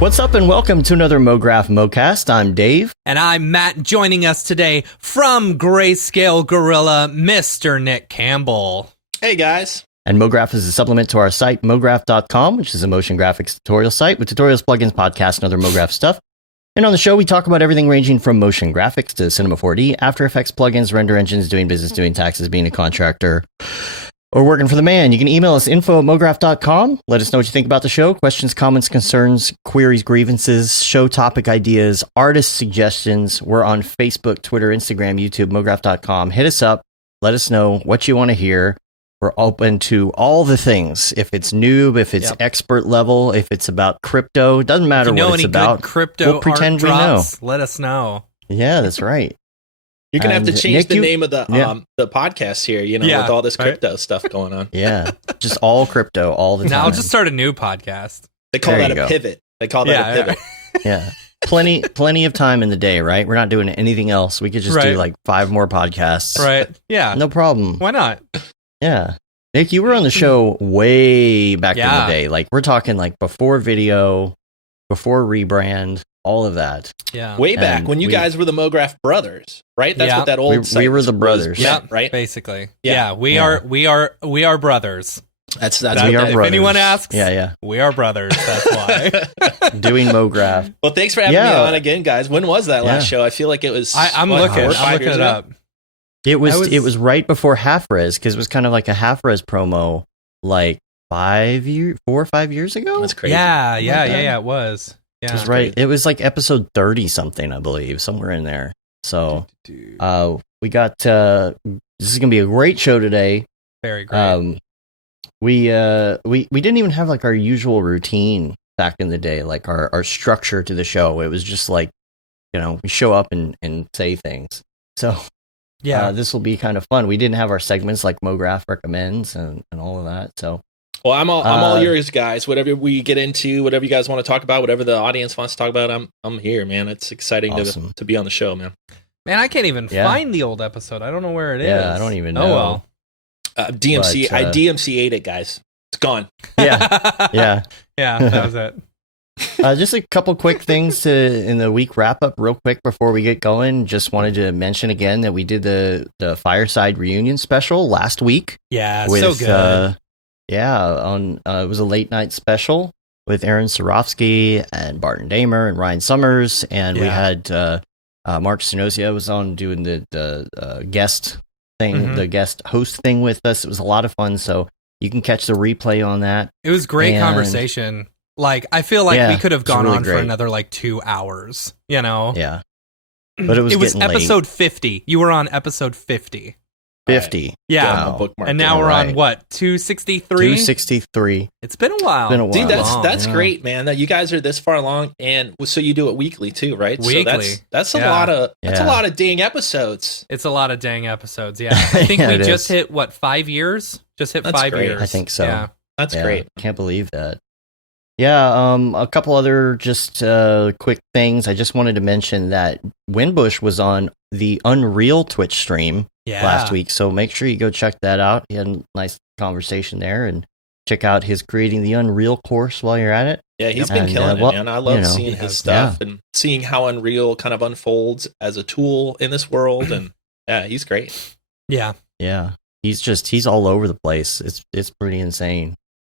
What's up and welcome to another Mograph Mocast. I'm Dave. And I'm Matt, joining us today from Grayscale Gorilla, Mr. Nick Campbell. Hey guys. And Mograph is a supplement to our site, mograph.com, which is a motion graphics tutorial site with tutorials, plugins, podcasts, and other Mograph stuff. And on the show, we talk about everything ranging from motion graphics to Cinema 4D, After Effects plugins, render engines, doing business, doing taxes, being a contractor, or working for the man. You can email us info@mograph.com. Let us know what you think about the show. Questions, comments, concerns, queries, grievances, show topic ideas, artist suggestions. We're on Facebook, Twitter, Instagram, YouTube, mograph.com. Hit us up. Let us know what you want to hear. We're open to all the things. If it's noob, if it's expert level, if it's about crypto, doesn't matter what it's about. Crypto we'll pretend we know. Let us know. Yeah, that's right. You're going to have to change Nick, the name of the podcast here, with all this crypto stuff going on. Yeah, just all crypto all the time. Now I'll just start a new podcast. They call that a pivot. They call that a pivot. Yeah. Plenty of time in the day, right? We're not doing anything else. We could just do like 5 more podcasts. Right. Yeah. No problem. Why not? Yeah. Nick, you were on the show way back in the day. Like, we're talking like before video, before rebrand, all of that. Yeah. Way back when you guys were the Mograph brothers, right? That's what that old site we were the brothers. Yeah, right? Basically. Yeah, we are brothers. That's we are if brothers. anyone asks, yeah. We are brothers. That's why. Doing Mograph. Well, thanks for having me on again, guys. When was that last show? I feel like it was I'm looking it up. It was right before Half Res, because it was kind of like a Half Res promo like 4 or 5 years ago. That's crazy. Yeah, it was. Yeah. It was right. It was like episode 30 something, I believe, somewhere in there. So we got this is gonna be a great show today. Very great. We didn't even have like our usual routine back in the day, like our structure to the show. It was just like, we show up and say things. So this will be kind of fun. We didn't have our segments like Mograph recommends and all of that. So well, I'm all yours, guys. Whatever we get into, whatever you guys want to talk about, whatever the audience wants to talk about, I'm here, man. It's exciting to be on the show, man. Man, I can't even find the old episode. I don't know where it is. Yeah, I don't even know. Oh well. DMC, I DMCA'd it, guys. It's gone. Yeah, that was it. Just a couple quick things in the week wrap up real quick before we get going. Just wanted to mention again that we did the Fireside Reunion special last week. Yeah, so good. It was a late night special with Aaron Sorofsky and Barton Damer and Ryan Summers, and we had Mark Sinosia was on doing the guest thing, the guest host thing with us. It was a lot of fun, so you can catch the replay on that. It was great conversation. Like, I feel like we could have gone really on great for another like 2 hours, Yeah. But it was episode 50. You were on episode 50. 50. Right. Yeah. Wow. And now we're on what? 263? 263. It's been a while. Dude, that's great, man. That you guys are this far along, and so you do it weekly too, right? Weekly. So that's a lot of dang episodes. It's a lot of dang episodes. Yeah. I think we just hit 5 years? Just hit 5 years. I think so. Yeah. That's great. Can't believe that. Yeah, a couple other just quick things. I just wanted to mention that Winbush was on the Unreal Twitch stream last week, so make sure you go check that out. He had a nice conversation there, and check out his Creating the Unreal course while you're at it. Yeah, he's been killing it, man. I love seeing his stuff and seeing how Unreal kind of unfolds as a tool in this world, and he's great. Yeah. He's all over the place. It's pretty insane.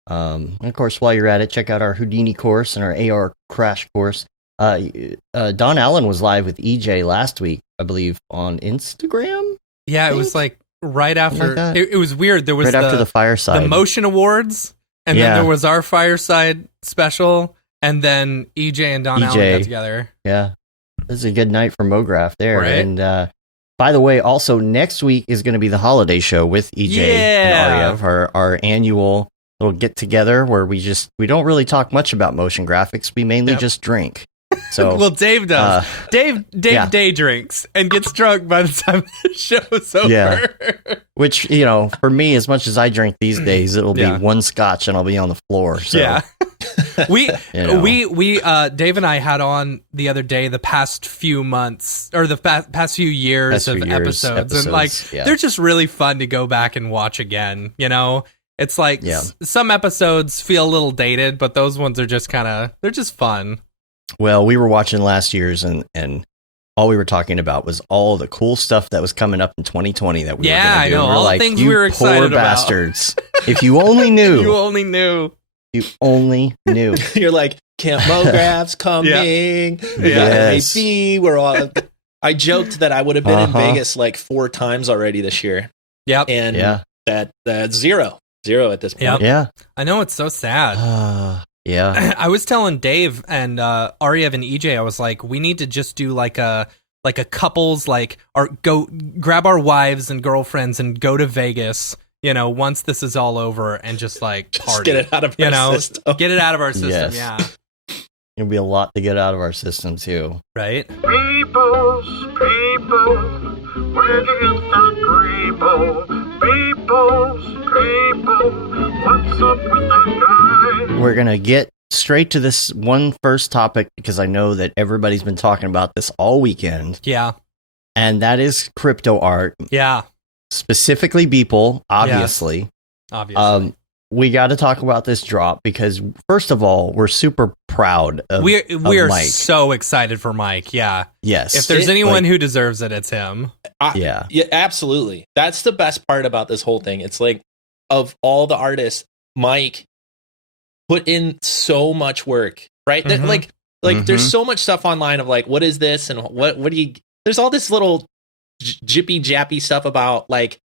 And of course, while you're at it, check out our Houdini course and our AR Crash course. Don Allen was live with EJ last week, I believe, on Instagram. Yeah, it was like right after. Like it was weird. There was after the Fireside, the Motion Awards, and then there was our Fireside special, and then EJ and Don Allen got together. Yeah, this is a good night for Mograph there. Right? And by the way, also next week is going to be the holiday show with EJ and Ariev, our annual little get together where we don't really talk much about motion graphics. We mainly just drink. So well, Dave does. Dave day drinks and gets drunk by the time the show's over. Yeah. Which, for me, as much as I drink these days, it'll be one scotch and I'll be on the floor. So. Yeah. we Dave and I had on the other day the past few months or the past few years of episodes, and like they're just really fun to go back and watch again. It's like some episodes feel a little dated, but those ones are just they're just fun. Well, we were watching last year's and all we were talking about was all the cool stuff that was coming up in 2020 that we were going to do. I know. We're all like, the things you we were excited poor bastards. If you only knew. You only knew. You only knew. You're like, Camp Mograph's coming. Yes. Maybe we're all. I joked that I would have been in Vegas like 4 times already this year. Yep. And that's zero at this point. Yep. Yeah. I know, it's so sad. Yeah. I was telling Dave and Ariev and EJ, I was like, we need to just do like a couples, like, go grab our wives and girlfriends and go to Vegas, once this is all over, and just like party. Just get it out of our system. Get it out of our system. Yes. Yeah. It'll be a lot to get out of our system too. Right? People, where'd you get that Beeple? People, what's up with that guy? We're going to get straight to this one first topic because I know that everybody's been talking about this all weekend. Yeah. And that is crypto art. Yeah. Specifically Beeple, obviously. Yes. Obviously. We got to talk about this drop because, first of all, we're super proud of we are Mike. So excited for Mike. Yeah. Yes. If there's anyone who deserves it, it's him. Yeah, absolutely. That's the best part about this whole thing. It's like, of all the artists, Mike put in so much work, right? Mm-hmm. Like there's so much stuff online of like, what is this? And what do you, there's all this little jippy jappy stuff about like,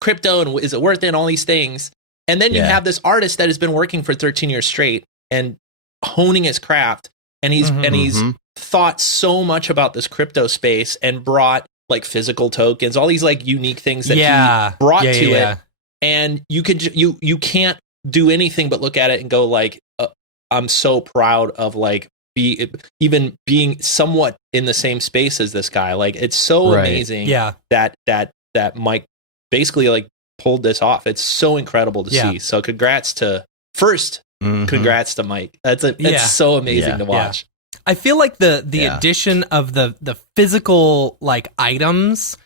crypto and is it worth it and all these things. And then you have this artist that has been working for 13 years straight and honing his craft. And he's thought so much about this crypto space and brought like physical tokens, all these like unique things that he brought to it. And you can't do anything but look at it and go like, I'm so proud of like even being somewhat in the same space as this guy. Like, it's so amazing that Mike basically like pulled this off. It's so incredible to see. So congrats to Mike. It's so amazing to watch. I feel like the addition of the physical like items,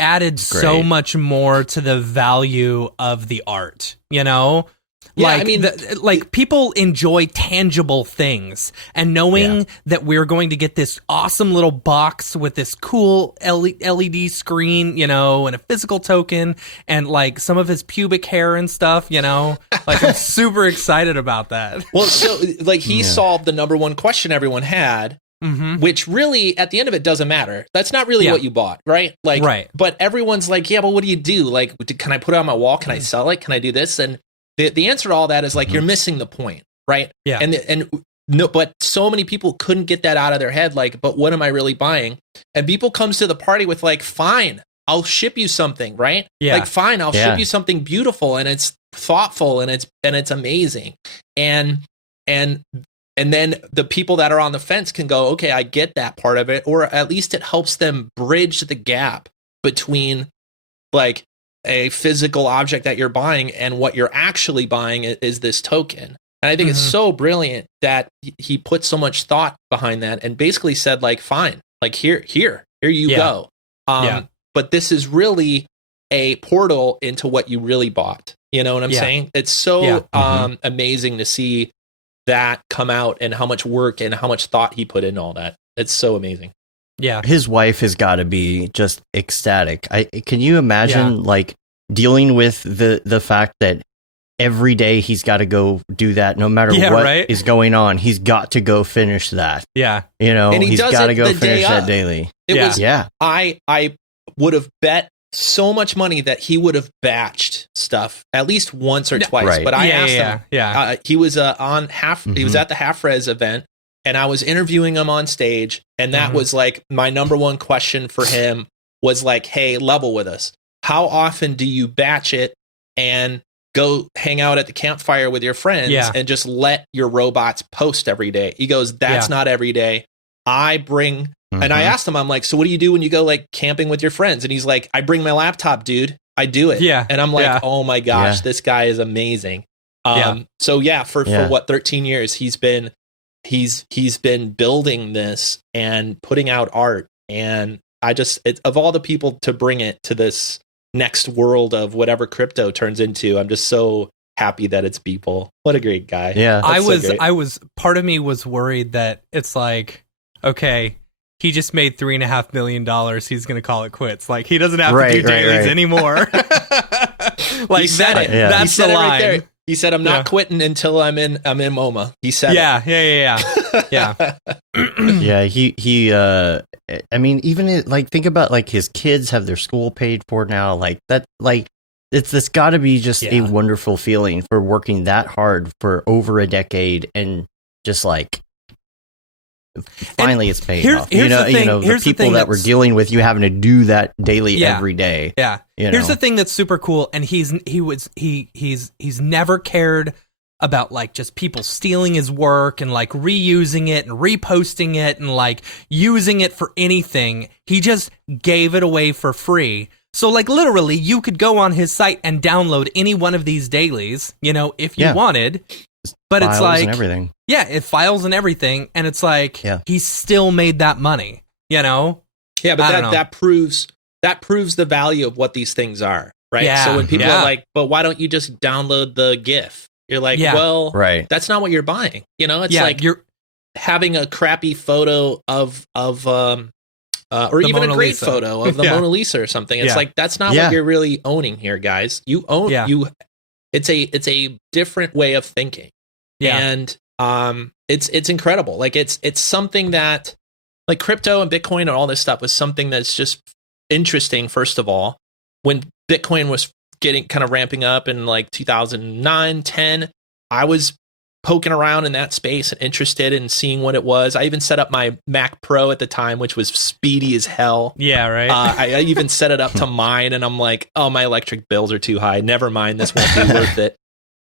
added so much more to the value of the art, Like, I mean, people enjoy tangible things, and knowing that we're going to get this awesome little box with this cool LED screen, and a physical token, and like some of his pubic hair and stuff, like I'm super excited about that. Well, so like he solved the number one question everyone had, which really at the end of it doesn't matter. That's not really what you bought, right? Like, but everyone's like, yeah, but what do you do? Like, can I put it on my wall? Can I sell it? Can I do this? And the answer to all that is like, you're missing the point, right? Yeah. But so many people couldn't get that out of their head. Like, but what am I really buying? And Beeple comes to the party with like, fine, I'll ship you something, right? Yeah. Like, fine, I'll ship you something beautiful, and it's thoughtful, and it's amazing. And then the people that are on the fence can go, okay, I get that part of it, or at least it helps them bridge the gap between like a physical object that you're buying and what you're actually buying is this token. And I think it's so brilliant that he put so much thought behind that and basically said like, fine, like here you go. But this is really a portal into what you really bought. You know what I'm saying? It's so amazing to see that come out and how much work and how much thought he put in all that. It's so amazing. Yeah. His wife has got to be just ecstatic. Can you imagine like dealing with the fact that every day he's got to go do that no matter what is going on. He's got to go finish that. Yeah. And he's got to go finish that daily. I would have bet so much money that he would have batched stuff at least once or twice. Right. But I asked him. He was on he was at the Half Res event, and I was interviewing him on stage, and that was like my number one question for him was like, hey, level with us. How often do you batch it and go hang out at the campfire with your friends and just let your robots post every day? He goes, that's not every day. I bring, and I asked him, I'm like, so what do you do when you go like camping with your friends? And he's like, I bring my laptop, dude. I do it. Yeah. And I'm like, oh my gosh, this guy is amazing. So for what, 13 years, he's been building this and putting out art. And of all the people to bring it to this next world of whatever crypto turns into, I'm just so happy that it's Beeple. What a great guy. Yeah. Part of me was worried that it's like, okay, he just made $3.5 million. He's going to call it quits. Like, he doesn't have to do dailies anymore. Like, he said it. That's he said the it line. Right there. He said, I'm not quitting until I'm in MoMA. He said yeah. Yeah, he I mean, even like, think about like his kids have their school paid for now, like that, like it's got to be just a wonderful feeling for working that hard for over a decade and just like finally it's paying off. The people that we're dealing with, you having to do that daily every day. Yeah. Here's the thing that's super cool, and he's never cared about like just people stealing his work and like reusing it and reposting it and like using it for anything. He just gave it away for free. So like literally you could go on his site and download any one of these dailies, if you wanted. But it's like and everything. Yeah, it files and everything, and it's like he still made that money, Yeah, but that proves the value of what these things are, right? Yeah. So when people are like, "But why don't you just download the GIF?" You're like, "Well, that's not what you're buying." It's like you're having a crappy photo of or even a great photo of the Mona Lisa or something. It's like that's not what you're really owning here, guys. You own It's a different way of thinking. Yeah. And it's incredible. Like it's something that like crypto and Bitcoin and all this stuff was something that's just interesting. First of all, when Bitcoin was getting kind of ramping up in like 2009, 10, I was poking around in that space and interested in seeing what it was. I even set up my Mac Pro at the time, which was speedy as hell. Yeah, right. I even set it up to mine, and I'm like, oh, my electric bills are too high. Never mind, this won't be worth it.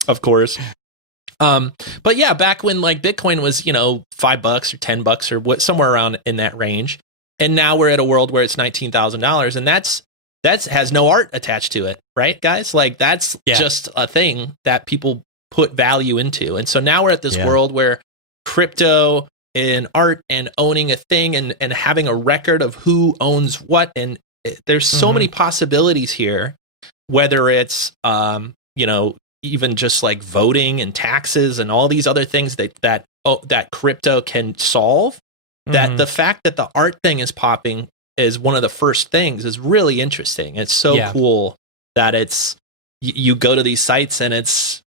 Of course. But yeah, back when like Bitcoin was, $5 or $10 or what, somewhere around in that range, and now we're at a world where it's $19,000, and that has no art attached to it, right, guys? Like that's just a thing that people put value into. And so now we're at this world where crypto and art and owning a thing and having a record of who owns what. And there's so many possibilities here, whether it's, even just like voting and taxes and all these other things that crypto can solve, that the fact that the art thing is popping is one of the first things is really interesting. It's so cool that you go to these sites and it's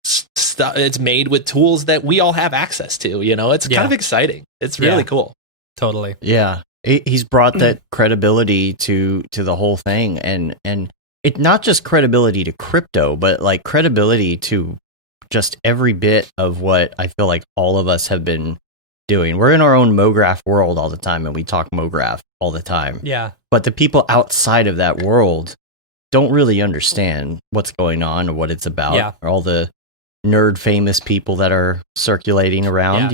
made with tools that we all have access to, it's kind of exciting. It's really cool. Totally. Yeah. He's brought that credibility to the whole thing, and it not just credibility to crypto, but like credibility to just every bit of what I feel like all of us have been doing. We're in our own Mograph world all the time, and we talk Mograph all the time. Yeah. But the people outside of that world don't really understand what's going on or what it's about, or all the nerd famous people that are circulating around,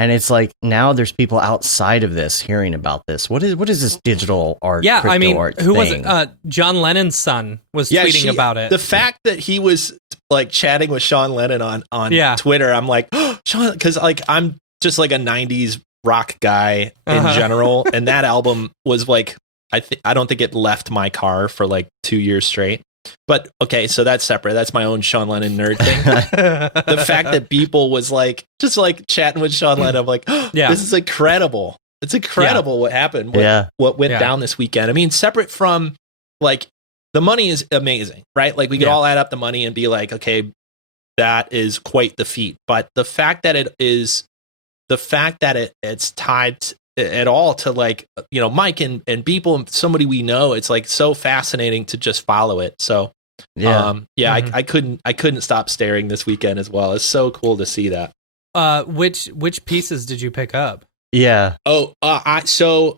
And it's like now there's people outside of this hearing about this. What is this digital art? Yeah, crypto I mean, art who thing? was it? John Lennon's son was tweeting about it. The fact that he was like chatting with Sean Lennon on Twitter, I'm like, oh, Sean, because like I'm just like a '90s rock guy in general, and that album was like, I don't think it left my car for like 2 years straight. But okay, so that's separate. That's my own Sean Lennon nerd thing. The fact that Beeple was like just like chatting with Sean Lennon, I'm like, oh, this is incredible. It's incredible what happened. What went down this weekend. I mean, separate from like the money is amazing, right? Like we could all add up the money and be like, okay, that is quite the feat. But the fact that it's tied at all to like, Mike and Beeple and somebody we know, it's like so fascinating to just follow it. So I couldn't stop staring this weekend as well. It's so cool to see that. Which pieces did you pick up? Yeah. So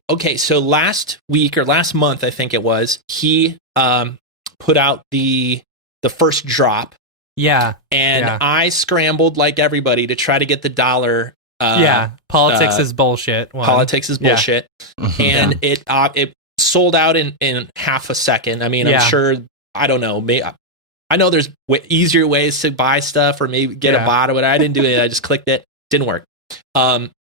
last week or last month, I think it was, he put out the first drop. Yeah. And I scrambled like everybody to try to get the dollar. Politics is bullshit. Politics is bullshit. And it sold out in half a second. I mean, I'm sure, I don't know, I know there's easier ways to buy stuff or maybe get a bot or whatever. I didn't do it. I just clicked it. Didn't work.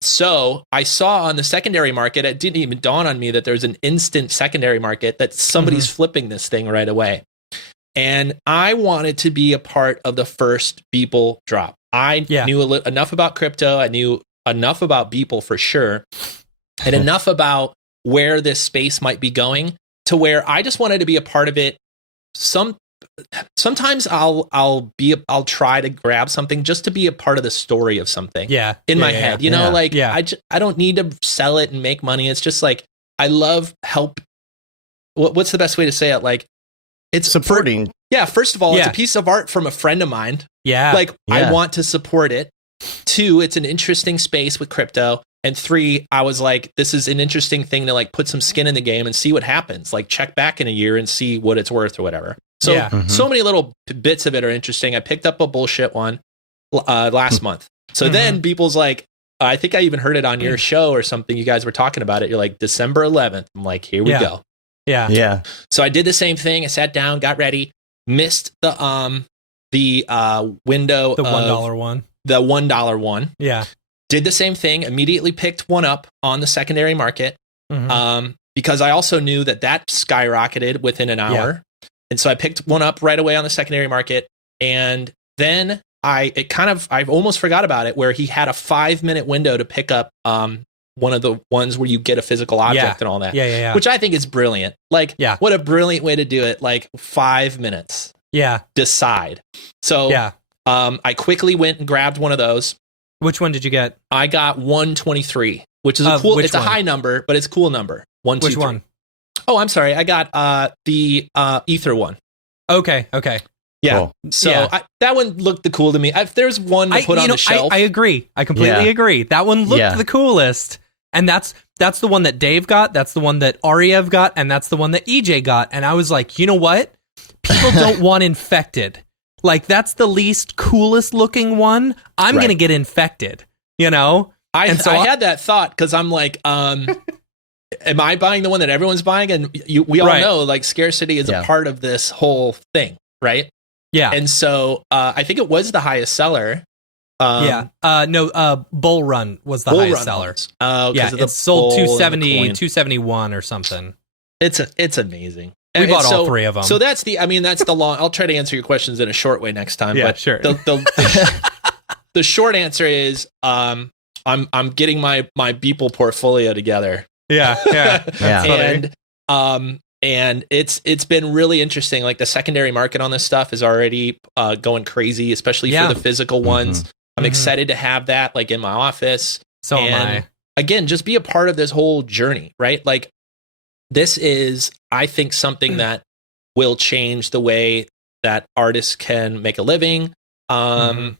So I saw on the secondary market, it didn't even dawn on me that there's an instant secondary market that somebody's flipping this thing right away. And I wanted to be a part of the first Beeple drop. I knew enough about crypto. I knew enough about Beeple for sure, and enough about where this space might be going to where I just wanted to be a part of it. Sometimes I'll try to grab something just to be a part of the story of something. In my head, you know, like I don't need to sell it and make money. It's just like I love help. What's the best way to say it? Like it's supporting. First of all, it's a piece of art from a friend of mine. I want to support it. 2, it's an interesting space with crypto. And 3, I was like, this is an interesting thing to like put some skin in the game and see what happens. Like check back in a year and see what it's worth or whatever. So so many little bits of it are interesting. I picked up a bullshit one last month. So then Beeple's like, I think I even heard it on your show or something. You guys were talking about it. You're like, December 11th. I'm like, here we go. So I did the same thing. I sat down, got ready, missed the window, the $1 one, the $1 one. Did the same thing. Immediately picked one up on the secondary market, because I also knew that skyrocketed within an hour, and so I picked one up right away on the secondary market. And then I almost forgot about it, where he had a 5-minute window to pick up one of the ones where you get a physical object and all that, which I think is brilliant. Like, what a brilliant way to do it. Like 5 minutes. Decide. So I quickly went and grabbed one of those. Which one did you get? I got 123, which is a cool. It's a high number, but it's a cool number. 1, 2, which 3. one? Oh, I'm sorry. I got the Ether one. Okay. Yeah. Cool. So that one looked cool to me. If there's one to put on the shelf, I agree. I completely agree. That one looked the coolest, and that's the one that Dave got. That's the one that Ariev got, and that's the one that EJ got. And I was like, you know what? People don't want infected. Like, that's the least coolest looking one. I'm going to get infected, you know? I had that thought because I'm like, am I buying the one that everyone's buying? And we all know, like, scarcity is a part of this whole thing, right? Yeah. And so I think it was the highest seller. Bull Run was the highest seller. It sold 271 or something. It's amazing. We bought all 3 of them. So that's the long. I'll try to answer your questions in a short way next time. Yeah, but sure. The short answer is I'm getting my Beeple portfolio together. And it's been really interesting. Like the secondary market on this stuff is already going crazy, especially for the physical ones. I'm excited to have that like in my office. So am I. Again, just be a part of this whole journey, right? Like this is, I think, something that will change the way that artists can make a living. I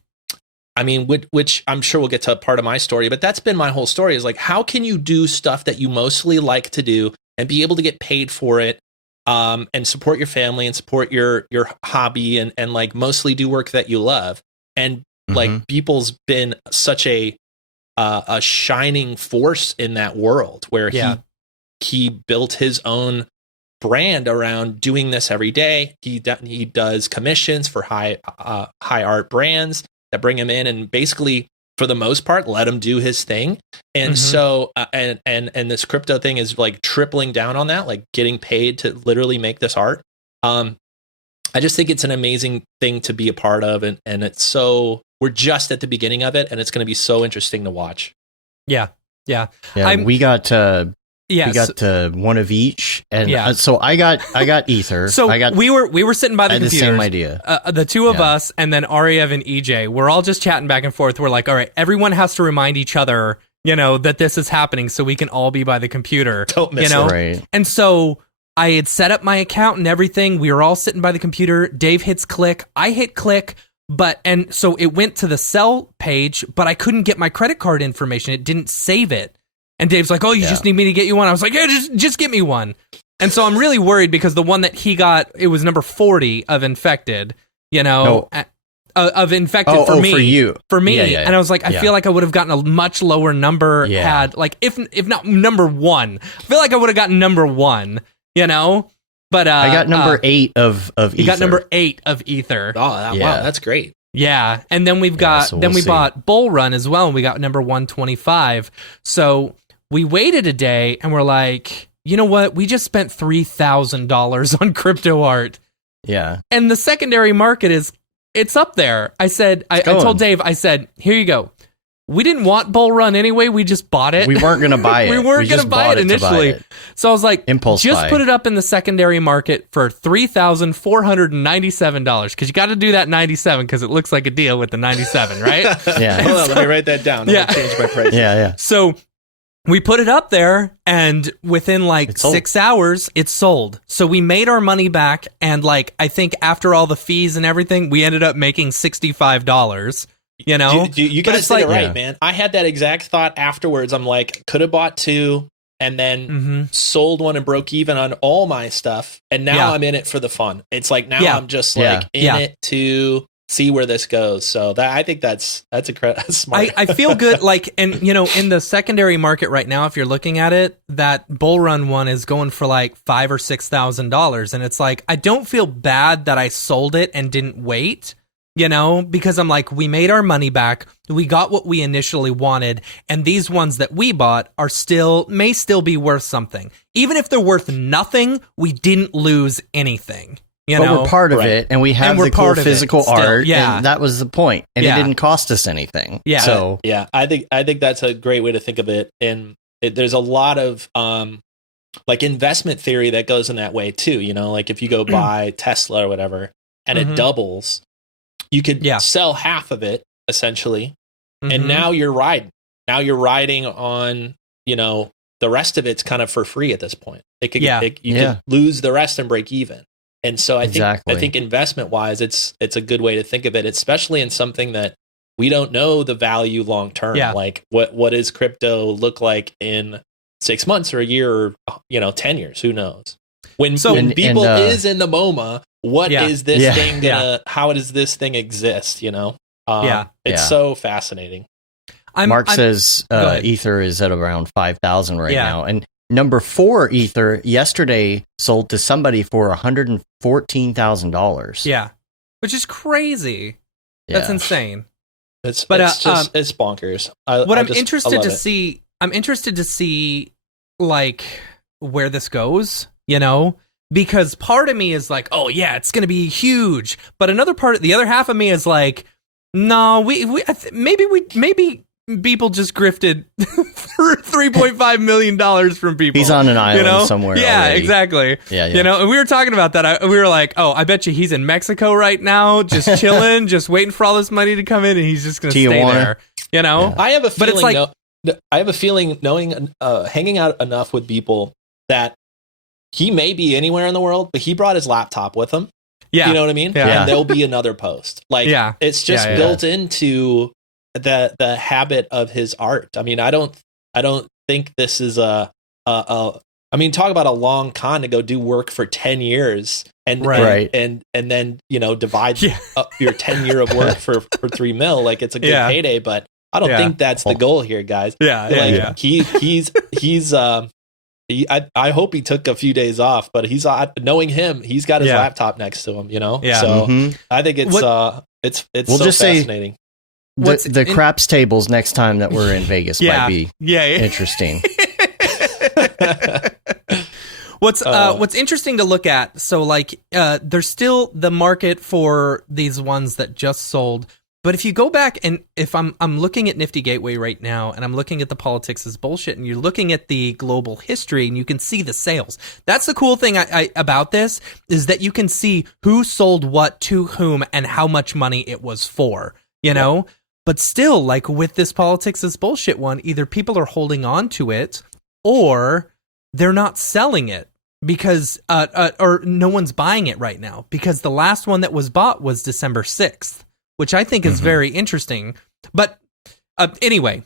mean, which I'm sure we'll get to a part of my story, but that's been my whole story is like, how can you do stuff that you mostly like to do and be able to get paid for it, and support your family and support your hobby and like mostly do work that you love. And like Beeple's been such a shining force in that world where he built his own brand around doing this every day. He does commissions for high art brands that bring him in and basically, for the most part, let him do his thing. And so, and this crypto thing is like tripling down on that, like getting paid to literally make this art. I just think it's an amazing thing to be a part of. And it's so, we're just at the beginning of it and it's going to be so interesting to watch. Yeah. We got one of each, and so I got Ether. So we were sitting by the computers. The same idea. The two of us, and then Ariev and EJ. We're all just chatting back and forth. We're like, all right, everyone has to remind each other, that this is happening, so we can all be by the computer. Don't miss it. Right. And so I had set up my account and everything. We were all sitting by the computer. Dave hits click. I hit click. And so it went to the sell page, but I couldn't get my credit card information. It didn't save it. And Dave's like, oh, you just need me to get you one? I was like, yeah, just get me one. And so I'm really worried because the one that he got, it was number 40 of infected, of infected for me. For you. For me. Yeah. And I was like, I feel like I would have gotten a much lower number had, like, if not number 1. I feel like I would have gotten number 1, But I got number 8 of Ether. He got number 8 of Ether. Oh, wow, that's great. Yeah, and then we bought Bull Run as well, and we got number 125. So we waited a day, and we're like, you know what? We just spent $3,000 on crypto art. Yeah. And the secondary market it's up there. I told Dave, I said, here you go. We didn't want Bull Run anyway. We just bought it. We weren't going to buy it. We weren't going to buy it initially. So I was like, Impulse just buy. put it up in the secondary market for $3,497 because you got to do that 97 because it looks like a deal with the 97, right? Yeah. Hold on, let me write that down. I'm gonna change my price. Yeah. So we put it up there, and within like 6 hours, it's sold. So we made our money back, and like I think after all the fees and everything, we ended up making $65. You know, you guys did it right, man. I had that exact thought afterwards. I'm like, could have bought two and then sold one and broke even on all my stuff. And now I'm in it for the fun. It's like now I'm just like in it to see where this goes. So I think that's smart. I feel good. Like, and you know, in the secondary market right now, if you're looking at it, that Bull Run one is going for like $5,000 or $6,000, and it's like I don't feel bad that I sold it and didn't wait. You know, because I'm like, we made our money back. We got what we initially wanted. And these ones that we bought may still be worth something. Even if they're worth nothing, we didn't lose anything. But we're part of it, and we have the cool physical art. Yeah. And that was the point. And it didn't cost us anything. Yeah. So I think that's a great way to think of it. And there's a lot of like investment theory that goes in that way too. You know, like if you go buy Tesla or whatever, and it doubles. You could sell half of it essentially, and now you're riding. Now you're riding on, you know, the rest of it's kind of for free at this point. You could lose the rest and break even. And so I think investment wise, it's a good way to think of it, especially in something that we don't know the value long term. Yeah. Like what does crypto look like in 6 months or a year or 10 years? Who knows? When Beeple is in the MoMA. What is this thing gonna? How does this thing exist? You know, it's so fascinating. Mark says Ether is at around 5,000 right now, and number 4 Ether yesterday sold to somebody for $114,000. Yeah, which is crazy. That's insane. It's bonkers. I'm interested to see like where this goes. You know. Because part of me is like, oh yeah, it's going to be huge. But the other half of me is like, no, maybe Beeple just grifted $3.5 million from people. He's on an island somewhere. Yeah, already. Exactly. Yeah. You know, and we were talking about that. We were like, oh, I bet you he's in Mexico right now, just chilling, just waiting for all this money to come in, and he's just going to stay there. You know, yeah. I have a feeling, knowing, hanging out enough with Beeple that. He may be anywhere in the world, but he brought his laptop with him. Yeah. You know what I mean? Yeah. And there'll be another post. Like, it's just built into the habit of his art. I mean, I don't think this is I mean, talk about a long con to go do work for 10 years and then, you know, divide up your 10 year of work for $3 million. Like, it's a good payday, but I don't think that's the goal here, guys. I hope he took a few days off, but knowing him, he's got his laptop next to him, you know? Yeah. So I think it's so fascinating. The craps tables next time that we're in Vegas might be interesting. What's interesting to look at, so like there's still the market for these ones that just sold. But if you go back and if I'm looking at Niftygateway right now and I'm looking at the politics as bullshit and you're looking at the global history and you can see the sales. That's the cool thing about this is that you can see who sold what to whom and how much money it was for, you know? But still, like with this politics as bullshit one, either people are holding on to it or they're not selling it because or no one's buying it right now because the last one that was bought was December 6th. Which I think is very interesting. But anyway,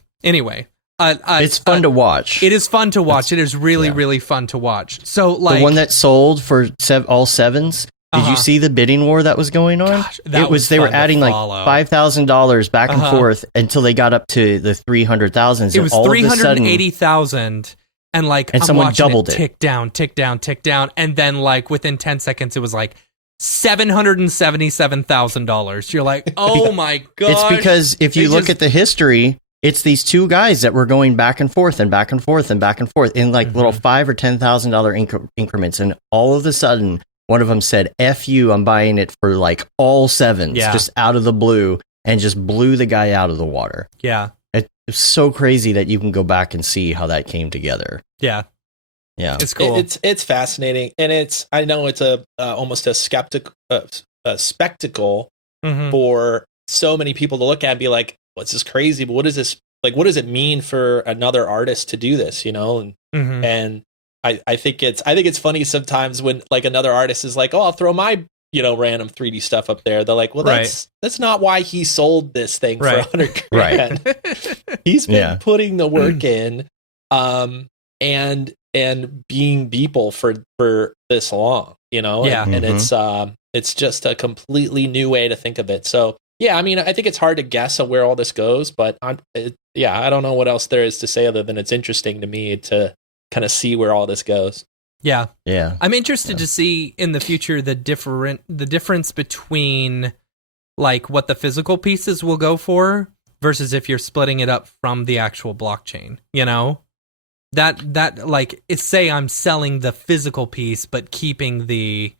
it's fun to watch. It is fun to watch. It is really, really fun to watch. So, like the one that sold for all sevens. Did you see the bidding war that was going on? Gosh, they were adding like $5,000 back and forth until they got up to the 300,000s. It was 380,000, and someone doubled it. Tick down, and then like within 10 seconds, it was like $777,000. You're like, oh my god! It's because if you look at the history, it's these two guys that were going back and forth and back and forth and back and forth in like little $5,000 or $10,000 increments, and all of a sudden one of them said, "F you, I'm buying it for like all 7s," just out of the blue, and just blew the guy out of the water. Yeah. It's so crazy that you can go back and see how that came together. Yeah. Yeah. It's cool. It's fascinating. And I know it's almost a spectacle for so many people to look at and be like, what's this crazy? But what is this? Like, what does it mean for another artist to do this? And I think it's funny sometimes when like another artist is like, oh, I'll throw my random 3D stuff up there. They're like, well, that's not why he sold this thing for $100,000. Right. He's been putting the work in, and being Beeple for this long, and it's just a completely new way to think of it. So yeah, I mean, I think it's hard to guess on where all this goes, but I don't know what else there is to say other than it's interesting to me to kind of see where all this goes. Yeah. Yeah. I'm interested to see in the future the difference between like what the physical pieces will go for versus if you're splitting it up from the actual blockchain, That like it's say I'm selling the physical piece but keeping the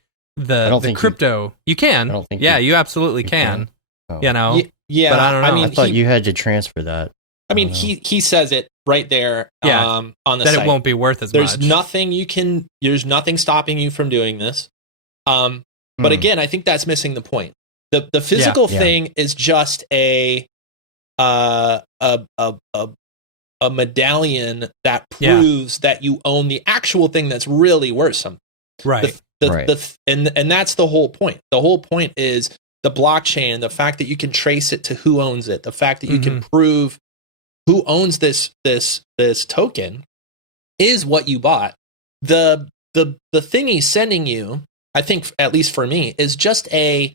crypto. You can. I don't think you absolutely can. Oh. Yeah, but I don't know. I thought you had to transfer that. I mean, he says it right there on the that site. It won't be worth as much. There's nothing stopping you from doing this. But again, I think that's missing the point. The physical thing is just a medallion that proves that you own the actual thing that's really worth something. Right. And that's the whole point. The whole point is the blockchain, the fact that you can trace it to who owns it, the fact that you can prove who owns this token is what you bought. The thing he's sending you, I think, at least for me, is just it's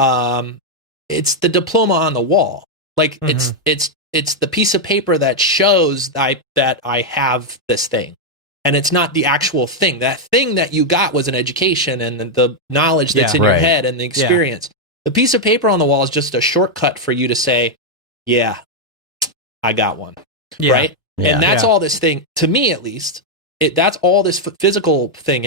the diploma on the wall. Like it's the piece of paper that shows that I have this thing. And it's not the actual thing. That thing that you got was an education and the knowledge that's in your head and the experience. The piece of paper on the wall is just a shortcut for you to say, yeah, I got one. Yeah. Right? Yeah. And that's all this thing, to me at least, that's all this physical thing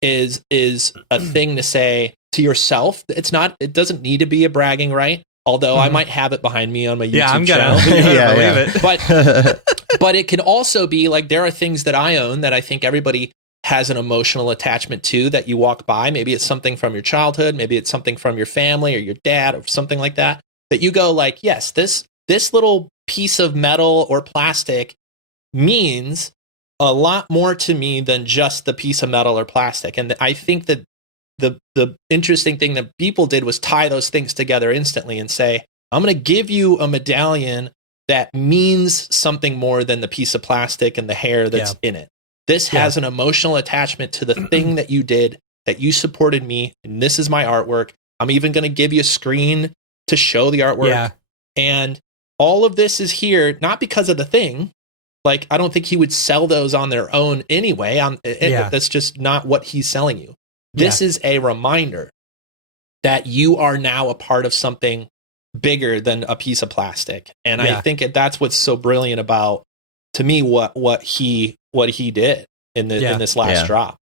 is a thing to say to yourself. It doesn't need to be a bragging right. Although I might have it behind me on my YouTube channel. Believe it. But it can also be like there are things that I own that I think everybody has an emotional attachment to that you walk by. Maybe it's something from your childhood. Maybe it's something from your family or your dad or something like that. That you go like, yes, this little piece of metal or plastic means a lot more to me than just the piece of metal or plastic. And I think that the interesting thing that Beeple did was tie those things together instantly and say, I'm going to give you a medallion that means something more than the piece of plastic and the hair that's in it. This has an emotional attachment to the thing that you did, that you supported me, and this is my artwork. I'm even going to give you a screen to show the artwork. Yeah. And all of this is here, not because of the thing. Like, I don't think he would sell those on their own anyway. That's just not what he's selling you. This is a reminder that you are now a part of something bigger than a piece of plastic. And I think that's what's so brilliant about, to me, what he did in this last drop.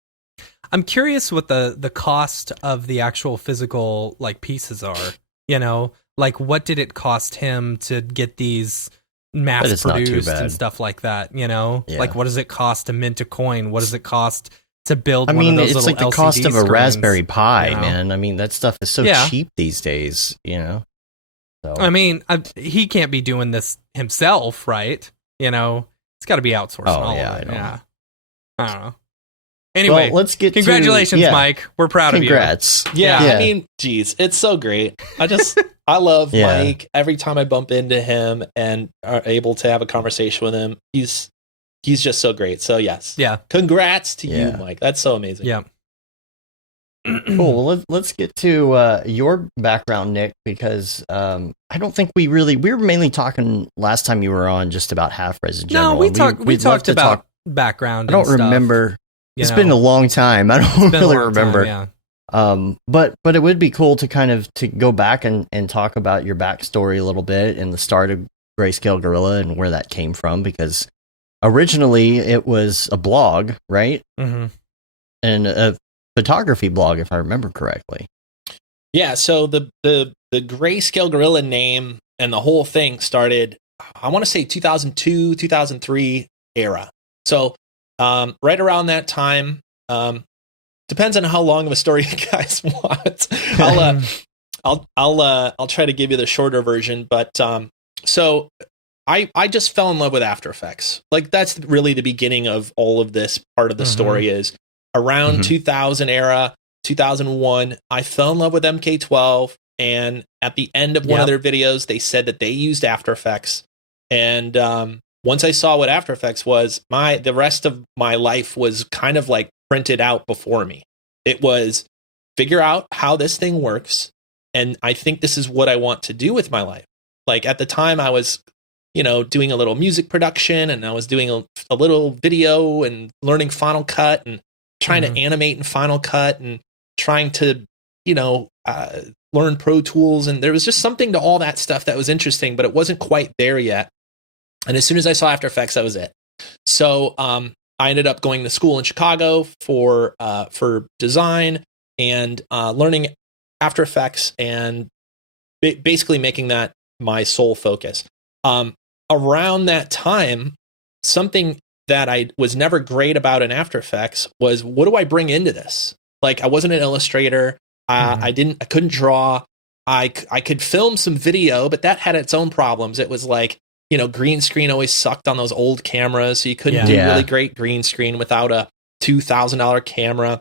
I'm curious what the cost of the actual physical like pieces are. Like what did it cost him to get these mass produced and stuff like that? Like what does it cost to mint a coin? What does it cost to build one of those it's little like the LCD cost of a screens, Raspberry Pi, man. I mean, that stuff is so cheap these days, So. I mean, he can't be doing this himself, right? It's got to be outsourced. I don't know. Anyway, well, let's get congratulations, Mike. We're proud Congrats. of you. Yeah, I mean, geez, it's so great. I love Mike. Every time I bump into him and are able to have a conversation with him, he's just so great. So yes. Yeah. Congrats to you, Mike. That's so amazing. Yeah. Cool. Well, let's get to your background, Nick, because I don't think we were mainly talking last time you were on just about half-res in general. No, we talked about background. I don't remember. It's been a long time. I don't really remember. But it would be cool to kind of to go back and talk about your backstory a little bit and the start of Grayscale Gorilla and where that came from, because originally it was a blog, right? Mm-hmm. And photography blog, if I remember correctly. Yeah, so the Grayscale Gorilla name and the whole thing started, I want to say 2002, 2003 era. So right around that time, depends on how long of a story you guys want. I'll try to give you the shorter version, but so I just fell in love with After Effects. Like that's really the beginning of all of this part of the story is around 2000 era, 2001, I fell in love with MK12, and at the end of one of their videos, they said that they used After Effects. And once I saw what After Effects was, the rest of my life was kind of like printed out before me. It was figure out how this thing works, and I think this is what I want to do with my life. Like at the time, I was, doing a little music production, and I was doing a little video and learning Final Cut and trying to animate in Final Cut and trying to, learn Pro Tools. And there was just something to all that stuff that was interesting, but it wasn't quite there yet. And as soon as I saw After Effects, that was it. So I ended up going to school in Chicago for design and learning After Effects and basically making that my sole focus. Around that time, something that I was never great about in After Effects was, what do I bring into this? Like, I wasn't an illustrator. I couldn't draw. I could film some video, but that had its own problems. It was like, green screen always sucked on those old cameras. So you couldn't do really great green screen without a $2,000 camera.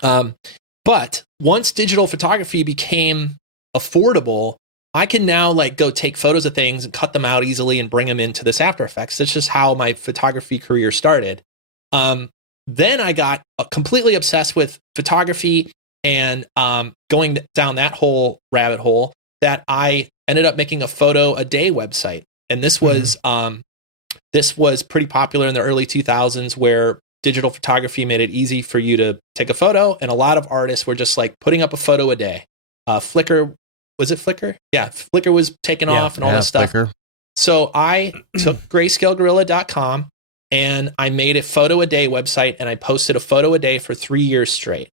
But once digital photography became affordable, I can now go take photos of things and cut them out easily and bring them into this After Effects. That's just how my photography career started. Then I got completely obsessed with photography and going down that whole rabbit hole that I ended up making a photo a day website. And this was pretty popular in the early 2000s, where digital photography made it easy for you to take a photo. And a lot of artists were just putting up a photo a day. Flickr, was it Flickr? Yeah, Flickr was taking off and all that stuff. Flickr. So I took grayscalegorilla.com and I made a photo a day website, and I posted a photo a day for 3 years straight.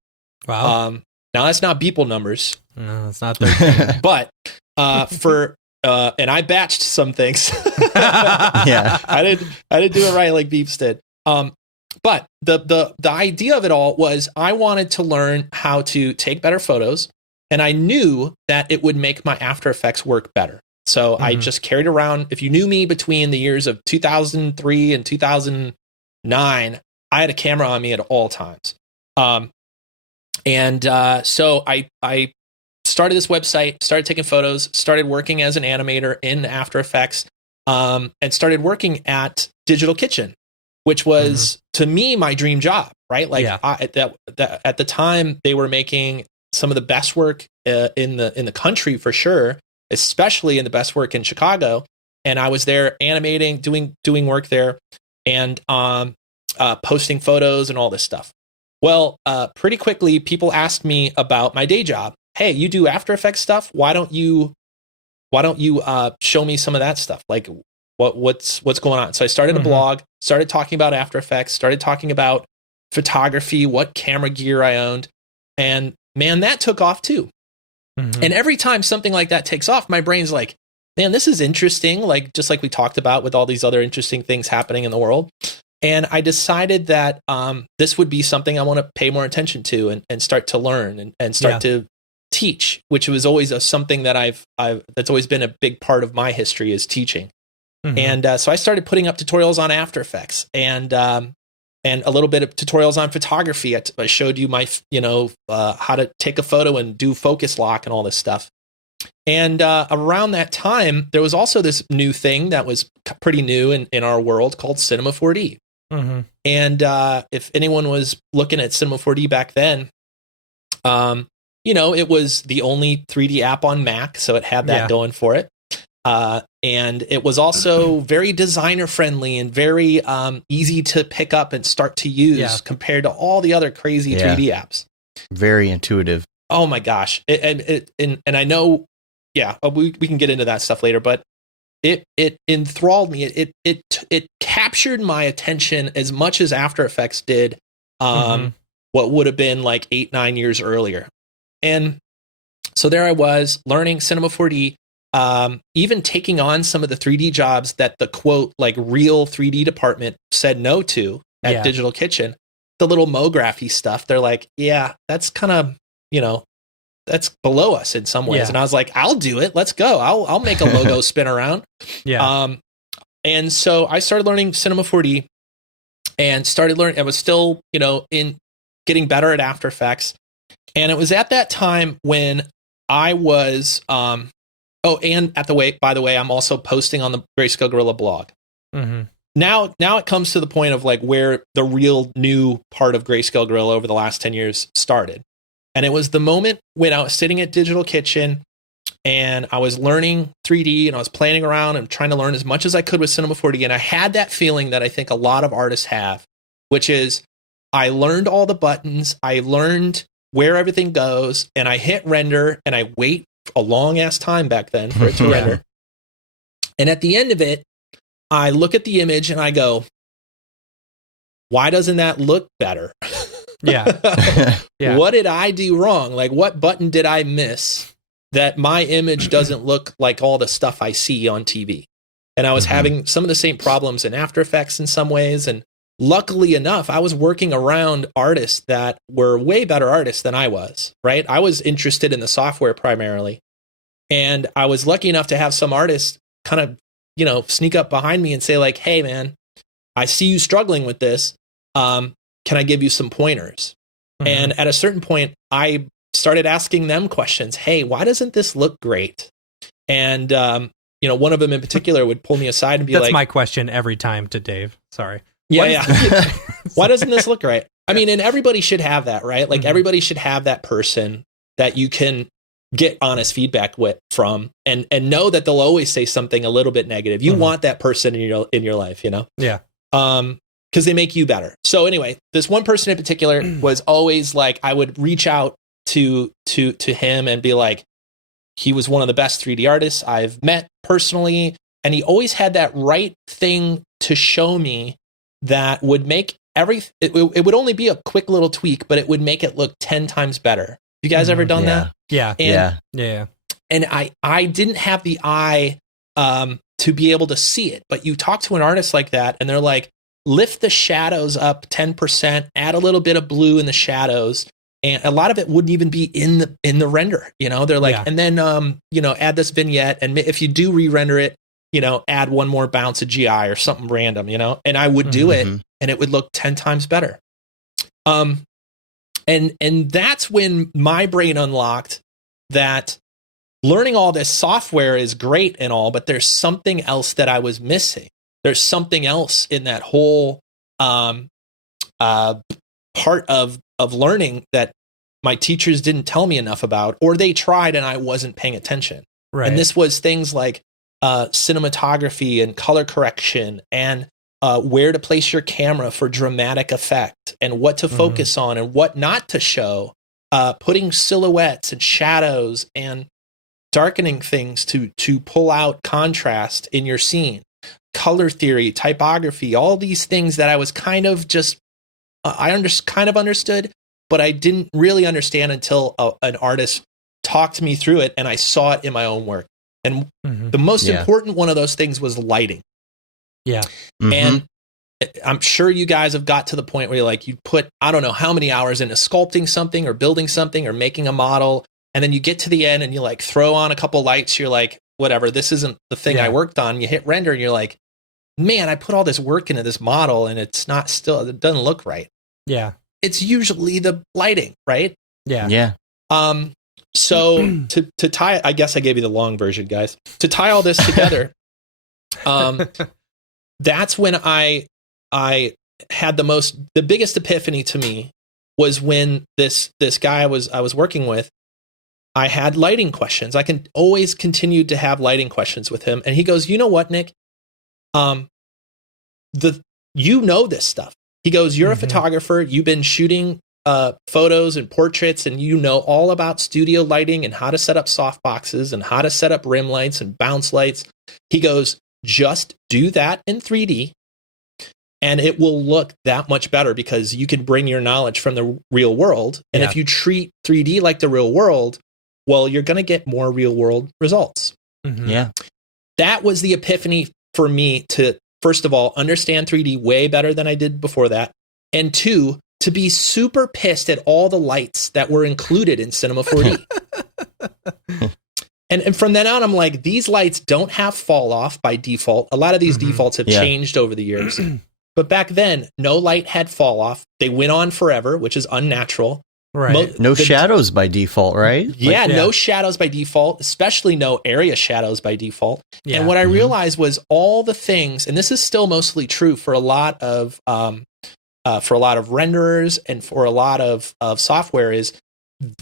Wow. Now that's not Beeple numbers. No, it's not 13. But and I batched some things. Yeah. I didn't do it right like Beeps did. But the idea of it all was I wanted to learn how to take better photos, and I knew that it would make my After Effects work better. So I just carried around, if you knew me between the years of 2003 and 2009, I had a camera on me at all times. So I started this website, started taking photos, started working as an animator in After Effects, and started working at Digital Kitchen, which was to me my dream job, right? Like at the time, they were making some of the best work in the country for sure, especially in the best work in Chicago. And I was there animating, doing work there, and posting photos and all this stuff. Well, pretty quickly, people asked me about my day job. Hey, you do After Effects stuff? Why don't you show me some of that stuff? Like, what's going on? So I started a blog, started talking about After Effects, started talking about photography, what camera gear I owned, and man, that took off too. And every time something like that takes off, my brain's like, man, this is interesting. Like, just like we talked about with all these other interesting things happening in the world. And I decided that this would be something I want to pay more attention to and start to learn and start to teach, which was always something that that's always been a big part of my history, is teaching. And so I started putting up tutorials on After Effects and a little bit of tutorials on photography. I showed you my, how to take a photo and do focus lock and all this stuff. And around that time, there was also this new thing that was pretty new in our world called Cinema 4D. And if anyone was looking at Cinema 4D back then, it was the only 3D app on Mac, so it had that going for it. And it was also very designer friendly and very easy to pick up and start to use compared to all the other crazy 3D apps. Very intuitive. Oh my gosh. And I know, we can get into that stuff later, but it enthralled me. It captured my attention as much as After Effects did. what would have been like 8-9 years earlier. And so there I was learning Cinema 4D, even taking on some of the 3D jobs that the quote, like real 3D department said no to at Digital Kitchen. The little Mography stuff, they're like, yeah, that's kind of, that's below us in some ways. Yeah. And I was like, I'll do it. Let's go. I'll make a logo spin around. Yeah. And so I started learning Cinema 4D and started learning. I was still, in getting better at After Effects. And it was at that time when I was, and by the way, I'm also posting on the Grayscale Gorilla blog. Mm-hmm. Now it comes to the point of like where the real new part of Grayscale Gorilla over the last 10 years started. And it was the moment when I was sitting at Digital Kitchen and I was learning 3D and I was playing around and trying to learn as much as I could with Cinema 4D. And I had that feeling that I think a lot of artists have, which is I learned all the buttons, I learned where everything goes, and I hit render and I wait a long ass time back then for it to render. And at the end of it, I look at the image and I go, why doesn't that look better? Yeah. What did I do wrong? Like, what button did I miss that my image doesn't look like all the stuff I see on TV? And I was having some of the same problems in After Effects in some ways. And luckily enough, I was working around artists that were way better artists than I was, right? I was interested in the software primarily. And I was lucky enough to have some artists kind of, sneak up behind me and say like, hey man, I see you struggling with this. Can I give you some pointers? Mm-hmm. And at a certain point, I started asking them questions. Hey, why doesn't this look great? And, one of them in particular would pull me aside and be That's my question every time to Dave. Sorry. Yeah. Why doesn't this look right? I mean, and everybody should have that, right? Like everybody should have that person that you can get honest feedback from and know that they'll always say something a little bit negative. You want that person in your life, Yeah. Because they make you better. So anyway, this one person in particular was always like, I would reach out to him and be like, he was one of the best 3D artists I've met personally. And he always had that right thing to show me that would make it would only be a quick little tweak, but it would make it look 10 times better. You guys ever done that? Yeah. And I didn't have the eye to be able to see it, but you talk to an artist like that and they're like, lift the shadows up 10%, add a little bit of blue in the shadows. And a lot of it wouldn't even be in the render, they're like, and then, add this vignette. And if you do re-render it, add one more bounce of GI or something random, and I would do it and it would look 10 times better. And that's when my brain unlocked that learning all this software is great and all, but there's something else that I was missing. There's something else in that whole part of learning that my teachers didn't tell me enough about, or they tried and I wasn't paying attention. Right. And this was things like cinematography and color correction and where to place your camera for dramatic effect and what to focus on and what not to show, putting silhouettes and shadows and darkening things to pull out contrast in your scene. Color theory, typography, all these things that I was kind of just, kind of understood, but I didn't really understand until an artist talked me through it and I saw it in my own work. And the most important one of those things was lighting. Yeah. And I'm sure you guys have got to the point where you're like, you put, I don't know how many hours into sculpting something or building something or making a model. And then you get to the end and you like throw on a couple lights. You're like, whatever, this isn't the thing I worked on. You hit render and you're like, man, I put all this work into this model and it doesn't look right. Yeah. It's usually the lighting, right? Yeah. Yeah. So to tie, I guess I gave you the long version, guys. To tie all this together, that's when I had the biggest epiphany to me was when this guy I was working with, I had lighting questions. I can always continue to have lighting questions with him. And he goes, you know what, Nick? This stuff. He goes, you're a photographer. You've been shooting photos and portraits, and you know all about studio lighting and how to set up softboxes and how to set up rim lights and bounce lights. He goes, just do that in 3D and it will look that much better because you can bring your knowledge from the real world. And if you treat 3D like the real world, well, you're going to get more real world results. Mm-hmm. Yeah. That was the epiphany for me to, first of all, understand 3D way better than I did before that. And 2, to be super pissed at all the lights that were included in Cinema 4D. And from then on, I'm like, these lights don't have fall off by default. A lot of these defaults have changed over the years. But back then, no light had fall off. They went on forever, which is unnatural. Right. No shadows by default, right? Yeah, no shadows by default, especially no area shadows by default. Yeah. And what I realized was all the things, and this is still mostly true for a lot of renderers and for a lot of software, is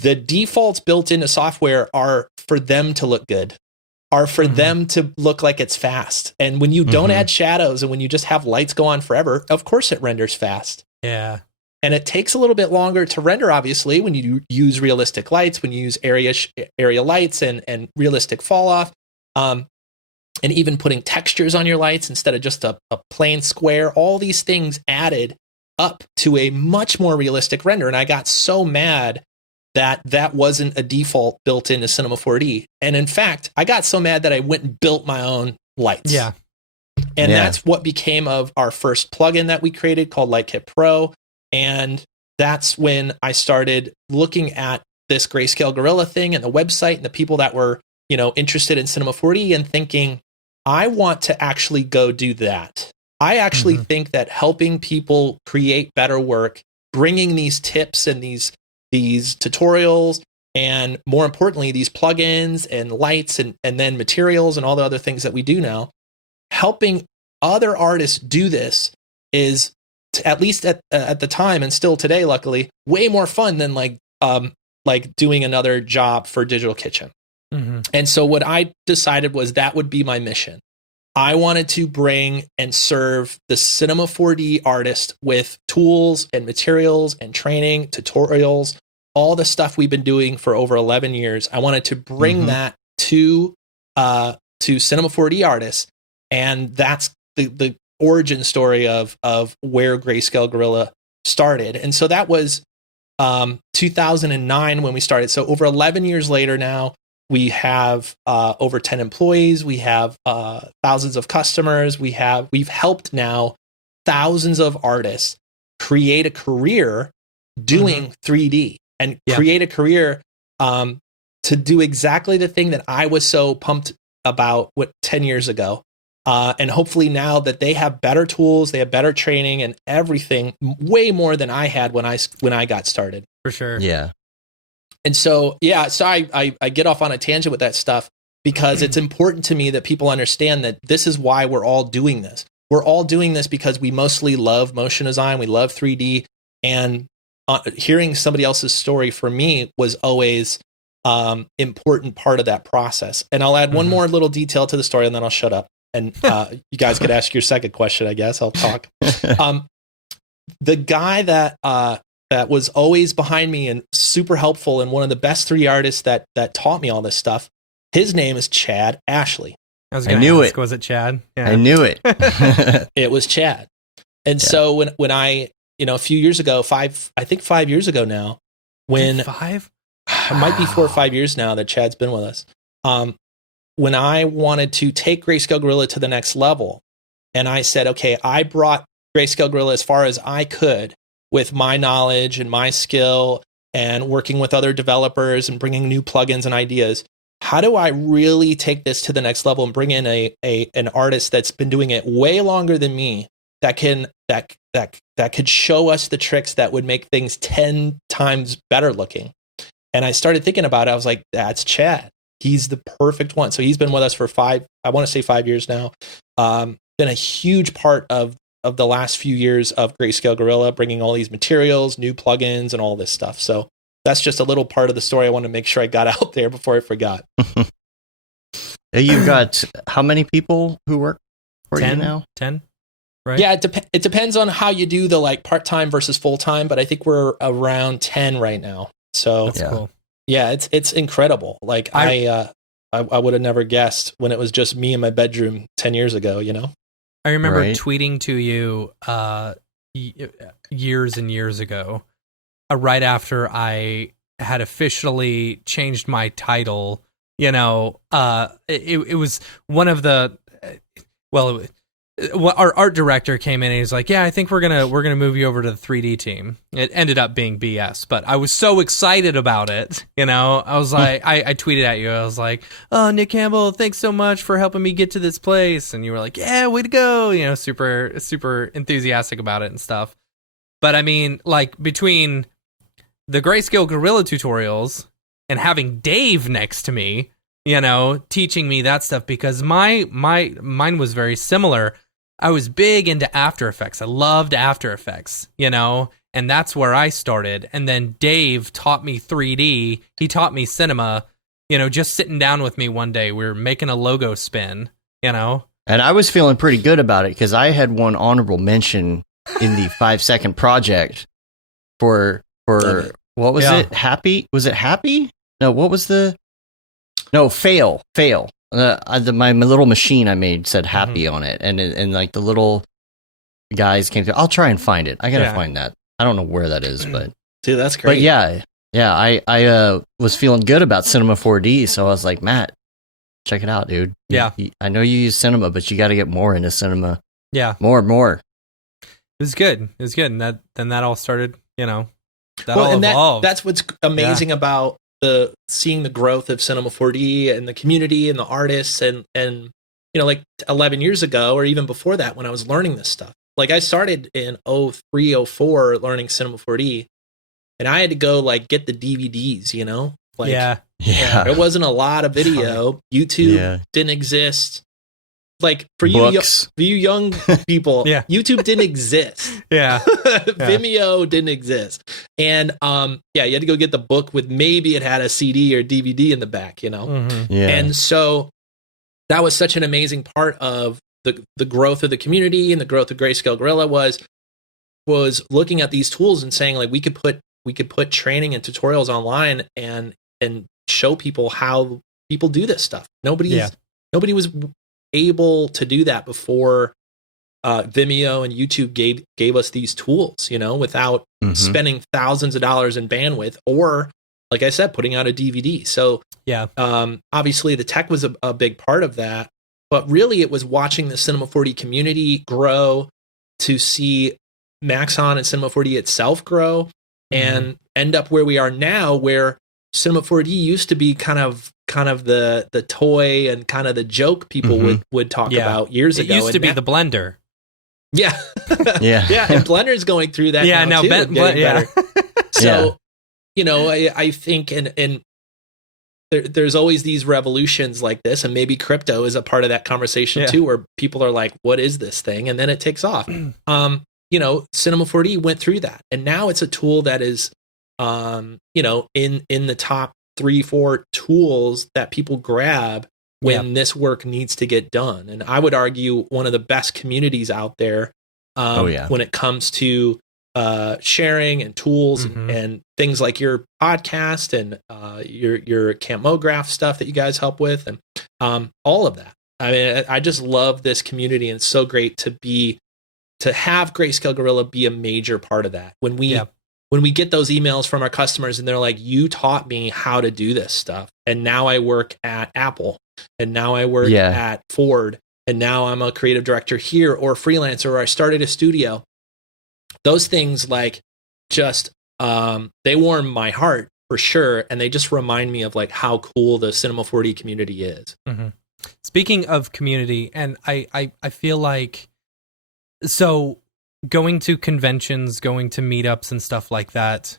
the defaults built into software are for them to look good, are for them to look like it's fast. And when you don't add shadows and when you just have lights go on forever, of course it renders fast. Yeah. And it takes a little bit longer to render, obviously, when you use realistic lights, when you use area lights and realistic fall off, and even putting textures on your lights instead of just a plain square. All these things added up to a much more realistic render. And I got so mad that wasn't a default built into Cinema 4D. And in fact, I got so mad that I went and built my own lights. Yeah. And that's what became of our first plugin that we created called LightKit Pro. And that's when I started looking at this Grayscale Gorilla thing and the website and the people that were, interested in Cinema 4D and thinking, I want to actually go do that. I actually think that helping people create better work, bringing these tips and these tutorials, and more importantly, these plugins and lights and then materials and all the other things that we do now, helping other artists do this is, at least at the time and still today, luckily, way more fun than like doing another job for Digital Kitchen. And so what I decided was that would be my mission. I wanted to bring and serve the Cinema 4D artist with tools and materials and training, tutorials, all the stuff we've been doing for over 11 years. I wanted to bring that to Cinema 4D artists. And that's the origin story of where Grayscale Gorilla started. And so that was 2009 when we started. So over 11 years later now, we have over 10 employees. We have thousands of customers. We've helped now thousands of artists create a career doing 3D and create a career to do exactly the thing that I was so pumped about 10 years ago. And hopefully now that they have better tools, they have better training and everything, way more than I had when I got started. For sure. Yeah. And so, I get off on a tangent with that stuff because it's important to me that people understand that this is why we're all doing this. We're all doing this because we mostly love motion design. We love 3D. And hearing somebody else's story for me was always important part of that process. And I'll add one more little detail to the story and then I'll shut up. And you guys could ask your second question, I guess. I'll talk. The guy that was always behind me and super helpful and one of the best 3D artists that taught me all this stuff, his name is Chad Ashley. I knew it. Was it Chad? Yeah. I knew it. It was Chad. And so when I, a few years ago, 5 years ago now, when 5? It might be 4 or 5 years now that Chad's been with us. When I wanted to take Grayscale Gorilla to the next level, and I said, okay, I brought Grayscale Gorilla as far as I could with my knowledge and my skill and working with other developers and bringing new plugins and ideas. How do I really take this to the next level and bring in an artist that's been doing it way longer than me that could show us the tricks that would make things 10 times better looking? And I started thinking about it. I was like, that's Chad. He's the perfect one. So he's been with us for 5 years now. Been a huge part of the last few years of Grayscale Gorilla, bringing all these materials, new plugins, and all this stuff. So that's just a little part of the story I want to make sure I got out there before I forgot. You've got how many people who work for 10, you now? 10, right? Yeah, it depends on how you do the part-time versus full-time, but I think we're around 10 right now. So that's cool. Yeah, it's incredible. I would have never guessed when it was just me in my bedroom 10 years ago, I remember tweeting to you years and years ago, right after I had officially changed my title. You know, it was one of the our art director came in and he's like, yeah, I think we're gonna move you over to the 3D team. It ended up being BS, but I was so excited about it. You know, I was like, I tweeted at you. I was like, oh, Nick Campbell, thanks so much for helping me get to this place. And you were like, yeah, way to go. You know, super, super enthusiastic about it and stuff. But I mean, like between the Grayscale Gorilla tutorials and having Dave next to me, you know, teaching me that stuff, because mine was very similar. I was big into After Effects. I loved After Effects, you know, and that's where I started. And then Dave taught me 3D. He taught me cinema, you know, just sitting down with me one day. We were making a logo spin, you know. And I was feeling pretty good about it because I had one honorable mention in the 5-second project for what was it? Happy? Was it Happy? No, what was Fail. My little machine I made said Happy on it, and like the little guys came through. I'll try and find it. I gotta find that. I don't know where that is, but dude, that's great. But yeah. I was feeling good about Cinema 4D, so I was like, Matt, check it out, dude. I know you use Cinema, but you got to get more into Cinema. Yeah, more. It was good, and that all started. You know, all evolved. That's what's amazing about seeing the growth of Cinema 4D and the community and the artists and you know, like 11 years ago or even before that when I was learning this stuff. Like I started in 03, 04 learning Cinema 4D, and I had to go like get the DVDs, you know? Like there wasn't a lot of video. YouTube didn't exist. Like for you young people, YouTube didn't exist. Vimeo didn't exist. And you had to go get the book with maybe it had a CD or DVD in the back, you know? Mm-hmm. Yeah. And so that was such an amazing part of the growth of the community and the growth of Grayscale Gorilla was looking at these tools and saying like we could put training and tutorials online and show people how people do this stuff. Nobody was able to do that before Vimeo and YouTube gave us these tools, you know, without spending thousands of dollars in bandwidth or, like I said, putting out a DVD. So obviously the tech was a big part of that, but really it was watching the Cinema 4D community grow, to see Maxon and Cinema 4D itself grow and end up where we are now, where Cinema 4D used to be kind of the toy and kind of the joke people would talk about years ago. It used to be the Blender. Yeah. And Blender's going through that now too, better. So, you know, I think and there's always these revolutions like this, and maybe crypto is a part of that conversation too, where people are like, what is this thing? And then it takes off. You know, Cinema 4D went through that, and now it's a tool that is you know, in the top 3-4 tools that people grab when this work needs to get done. And I would argue one of the best communities out there when it comes to sharing and tools and things like your podcast and your Camp Mograph stuff that you guys help with and all of that. I mean, I just love this community, and it's so great to have Grayscale Gorilla be a major part of that. When we get those emails from our customers and they're like, you taught me how to do this stuff, and now I work at Apple, and now I work at Ford, and now I'm a creative director here or a freelancer, or I started a studio. Those things like just they warm my heart for sure, and they just remind me of like how cool the Cinema 4D community is. Speaking of community, and I feel like, so going to conventions, going to meetups and stuff like that,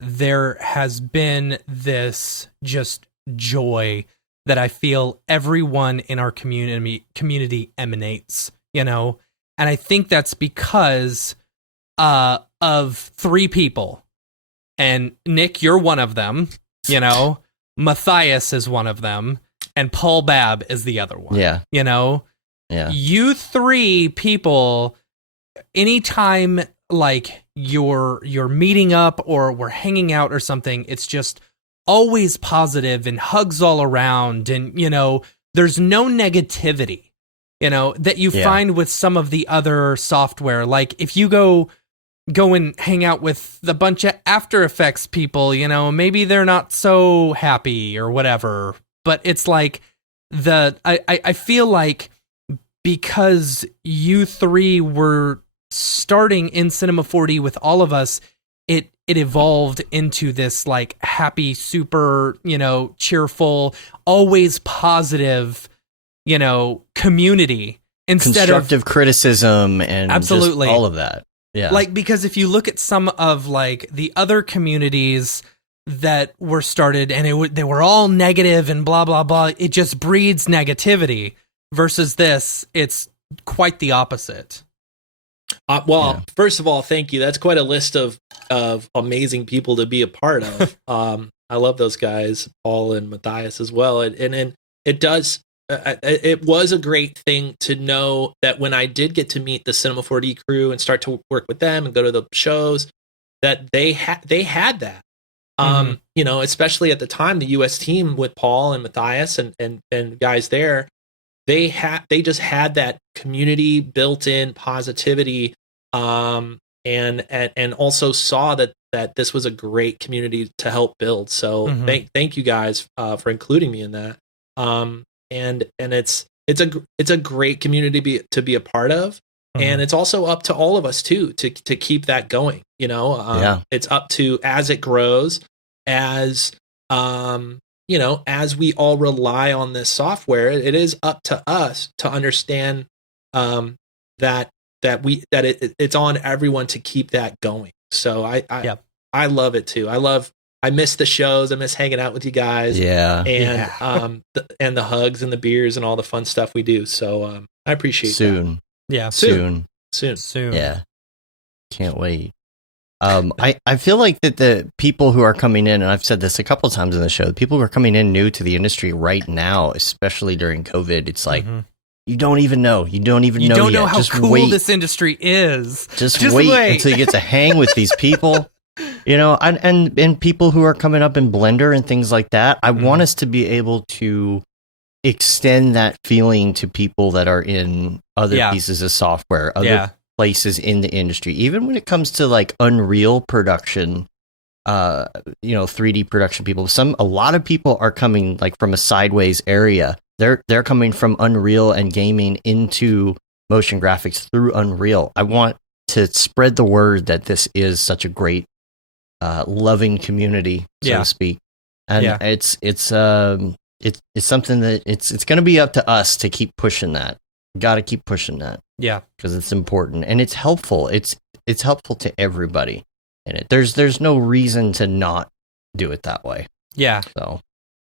there has been this just joy that I feel everyone in our community emanates, you know? And I think that's because of 3 people. And Nick, you're one of them, you know? Matthias is one of them, and Paul Babb is the other one. Yeah. You know? Yeah. You 3 people, anytime like you're meeting up or we're hanging out or something, it's just always positive and hugs all around, and you know, there's no negativity. that you find with some of the other software. Like if you go and hang out with a bunch of After Effects people, maybe they're not so happy or whatever. But it's like I feel like because you three were starting in Cinema 4D with all of us, it evolved into this like happy, super, cheerful, always positive, community instead constructive criticism and absolutely just all of that. Yeah. Like, because if you look at some of like the other communities that were started and they were all negative and blah, blah, blah, it just breeds negativity versus this. It's quite the opposite. First of all, thank you. That's quite a list of amazing people to be a part of. I love those guys, Paul and Matthias as well. And it does, it was a great thing to know that when I did get to meet the Cinema 4D crew and start to work with them and go to the shows, that they had that. Especially at the time, the US team with Paul and Matthias and guys there, they just had that community built in positivity, and also saw that this was a great community to help build. So thank you guys for including me in that. And it's a great community to be a part of. And it's also up to all of us too to keep that going. It's up to, as it grows, as as we all rely on this software, it is up to us to understand that it's on everyone to keep that going. So I love it too. I miss the shows. I miss hanging out with you guys. Yeah. And and the hugs and the beers and all the fun stuff we do. So I appreciate that. Yeah. Soon. Yeah. Can't wait. I feel like that the people who are coming in, and I've said this a couple of times in the show, the people who are coming in new to the industry right now, especially during COVID, it's like, you don't even know. You don't know how just cool wait. this industry is. Just wait until you get to hang with these people. And people who are coming up in Blender and things like that. I want us to be able to extend that feeling to people that are in other pieces of software, other places in the industry, even when it comes to like Unreal production, 3D production people. A lot of people are coming like from a sideways area. They're coming from Unreal and gaming into motion graphics through Unreal. I want to spread the word that this is such a great, loving community, so to speak. And it's something that it's going to be up to us to keep pushing that. Got to keep pushing that. Yeah, because it's important and it's helpful. It's helpful to everybody in it. There's no reason to not do it that way. Yeah. So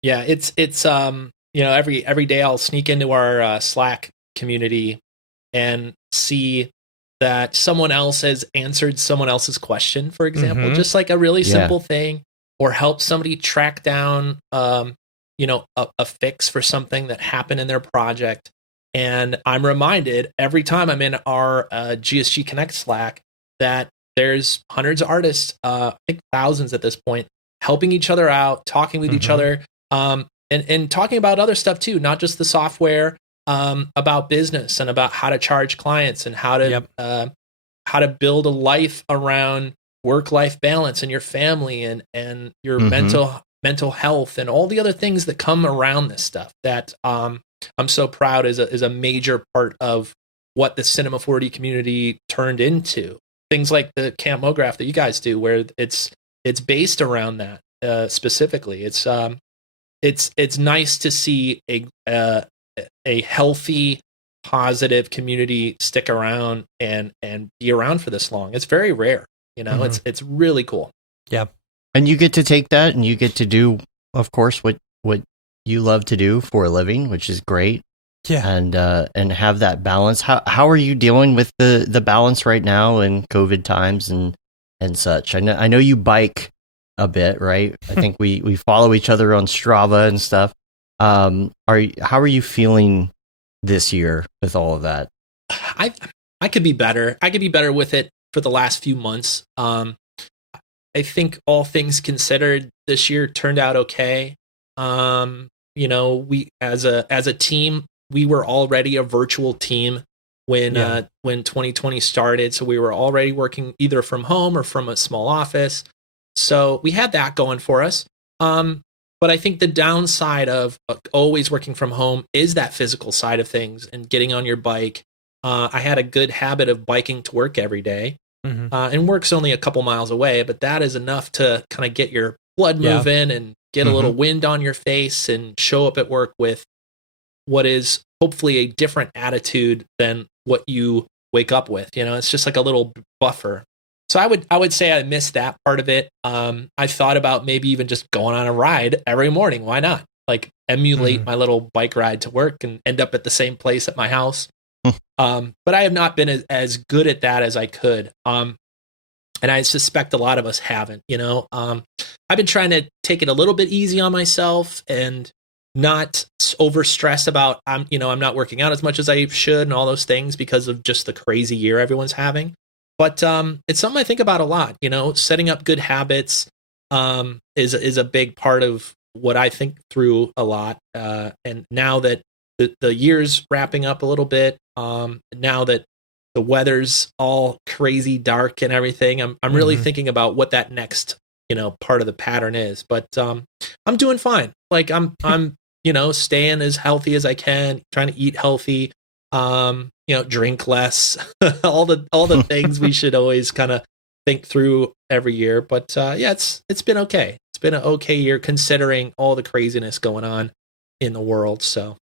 yeah, it's every day I'll sneak into our Slack community and see that someone else has answered someone else's question, for example, just like a really simple thing, or help somebody track down a fix for something that happened in their project. And I'm reminded every time I'm in our GSG Connect Slack that there's hundreds of artists, I think thousands at this point, helping each other out, talking with each other, and talking about other stuff too, not just the software, about business and about how to charge clients and how to build a life around work-life balance and your family and your mental health and all the other things that come around this stuff that I'm so proud is a major part of what the Cinema 4D community turned into. Things like the Camp Mograph that you guys do, where it's based around that specifically. It's nice to see a healthy, positive community stick around and be around for this long. It's very rare, It's really cool. Yeah, and you get to take that and you get to do, of course, what you love to do for a living, which is great. Yeah, and have that balance. How are you dealing with the balance right now in COVID times and such? I know you bike a bit, right? I think we follow each other on Strava and stuff. How are you feeling this year with all of that? I could be better. I could be better with it for the last few months. I think all things considered, this year turned out okay. We as a team we were already a virtual team when 2020 started. So we were already working either from home or from a small office. So we had that going for us. But I think the downside of always working from home is that physical side of things and getting on your bike. I had a good habit of biking to work every day. And work's only a couple miles away, but that is enough to kind of get your blood moving and get a little wind on your face and show up at work with what is hopefully a different attitude than what you wake up with. You know, it's just like a little buffer. So I would say I missed that part of it. I thought about maybe even just going on a ride every morning. Why not? Like emulate my little bike ride to work and end up at the same place at my house. But I have not been as good at that as I could. And I suspect a lot of us haven't, you know. I've been trying to take it a little bit easy on myself and not over stress about I'm not working out as much as I should and all those things because of just the crazy year everyone's having. But it's something I think about a lot, you know. Setting up good habits is a big part of what I think through a lot. And now that the year's wrapping up a little bit, now that the weather's all crazy dark and everything, I'm really thinking about what that next, you know, part of the pattern is. But I'm doing fine. Like I'm you know, staying as healthy as I can, trying to eat healthy, you know, drink less, all the things we should always kind of think through every year. But yeah, it's been okay. It's been an okay year considering all the craziness going on in the world. So.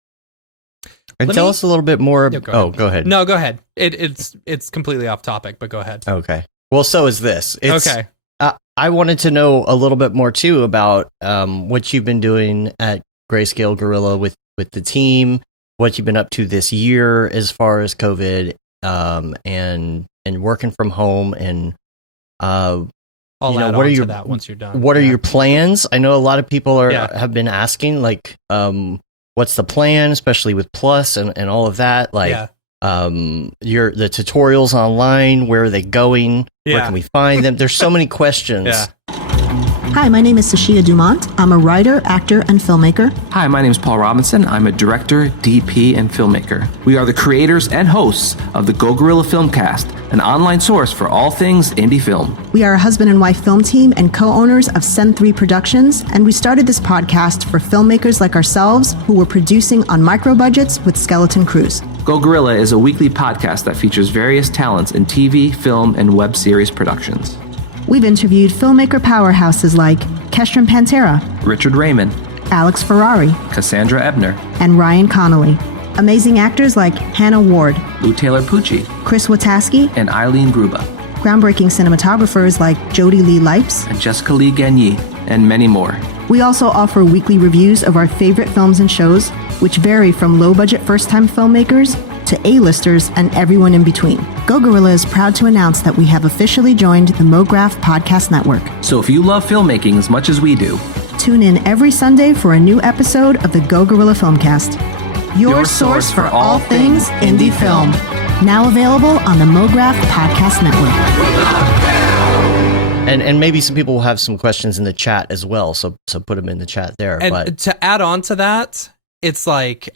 And tell us a little bit more. Go ahead. No, go ahead. It's completely off topic, but go ahead. Okay. Well, so is this. Okay. I wanted to know a little bit more too about what you've been doing at Grayscale Gorilla with the team, what you've been up to this year as far as COVID, and working from home, and I'll add on to that once you're done. What are your plans? I know a lot of people have been asking, like, what's the plan, especially with Plus and all of that? Like, the tutorials online, where are they going? Where can we find them? There's so many questions. Hi, my name is Sashia Dumont. I'm a writer, actor, and filmmaker. Hi, my name is Paul Robinson. I'm a director, DP, and filmmaker. We are the creators and hosts of the Go Gorilla Filmcast, an online source for all things indie film. We are a husband and wife film team and co-owners of Sen3 Productions, and we started this podcast for filmmakers like ourselves who were producing on micro budgets with skeleton crews. Go Gorilla is a weekly podcast that features various talents in TV, film, and web series productions. We've interviewed filmmaker powerhouses like Kestrin Pantera, Richard Raymond, Alex Ferrari, Cassandra Ebner, and Ryan Connolly. Amazing actors like Hannah Ward, Lou Taylor Pucci, Chris Wataski, and Eileen Gruba. Groundbreaking cinematographers like Jody Lee Lipes, and Jessica Lee Gagné, and many more. We also offer weekly reviews of our favorite films and shows, which vary from low-budget first-time filmmakers to A-listers and everyone in between. Go Gorilla is proud to announce that we have officially joined the Mograph Podcast Network. So if you love filmmaking as much as we do, tune in every Sunday for a new episode of the Go Gorilla Filmcast, your source for all things indie film. Now available on the Mograph Podcast Network. And maybe some people will have some questions in the chat as well, so put them in the chat there. And to add on to that, it's like,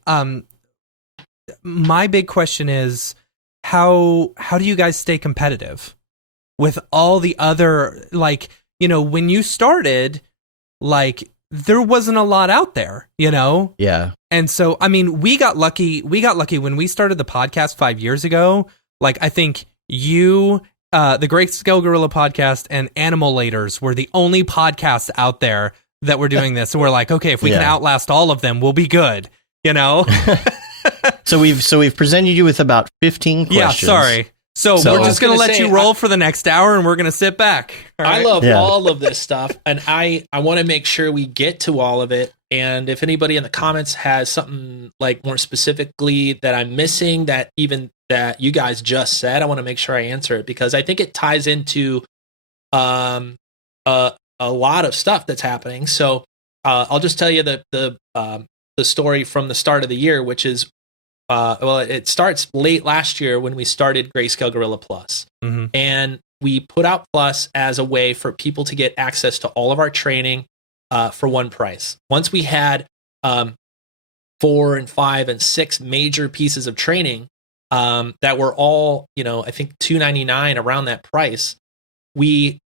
my big question is, how do you guys stay competitive with all the other, like, you know, when you started, like, there wasn't a lot out there, you know? Yeah. And so, I mean, we got lucky when we started the podcast 5 years ago. Like, I think you, the Grayscale Gorilla podcast and Animalators were the only podcasts out there that were doing this. So we're like, okay, if we can outlast all of them, we'll be good, you know? So we've presented you with about 15 questions. Yeah, sorry. So we're just going to let you roll for the next hour, and we're going to sit back. I love all of this stuff, and I want to make sure we get to all of it. And if anybody in the comments has something like more specifically that I'm missing that you guys just said, I want to make sure I answer it, because I think it ties into a lot of stuff that's happening. So I'll just tell you the story from the start of the year, which is it starts late last year when we started Grayscale Gorilla Plus. And we put out Plus as a way for people to get access to all of our training for one price. Once we had 4 and 5 and 6 major pieces of training that were all, I think $299 around that price. We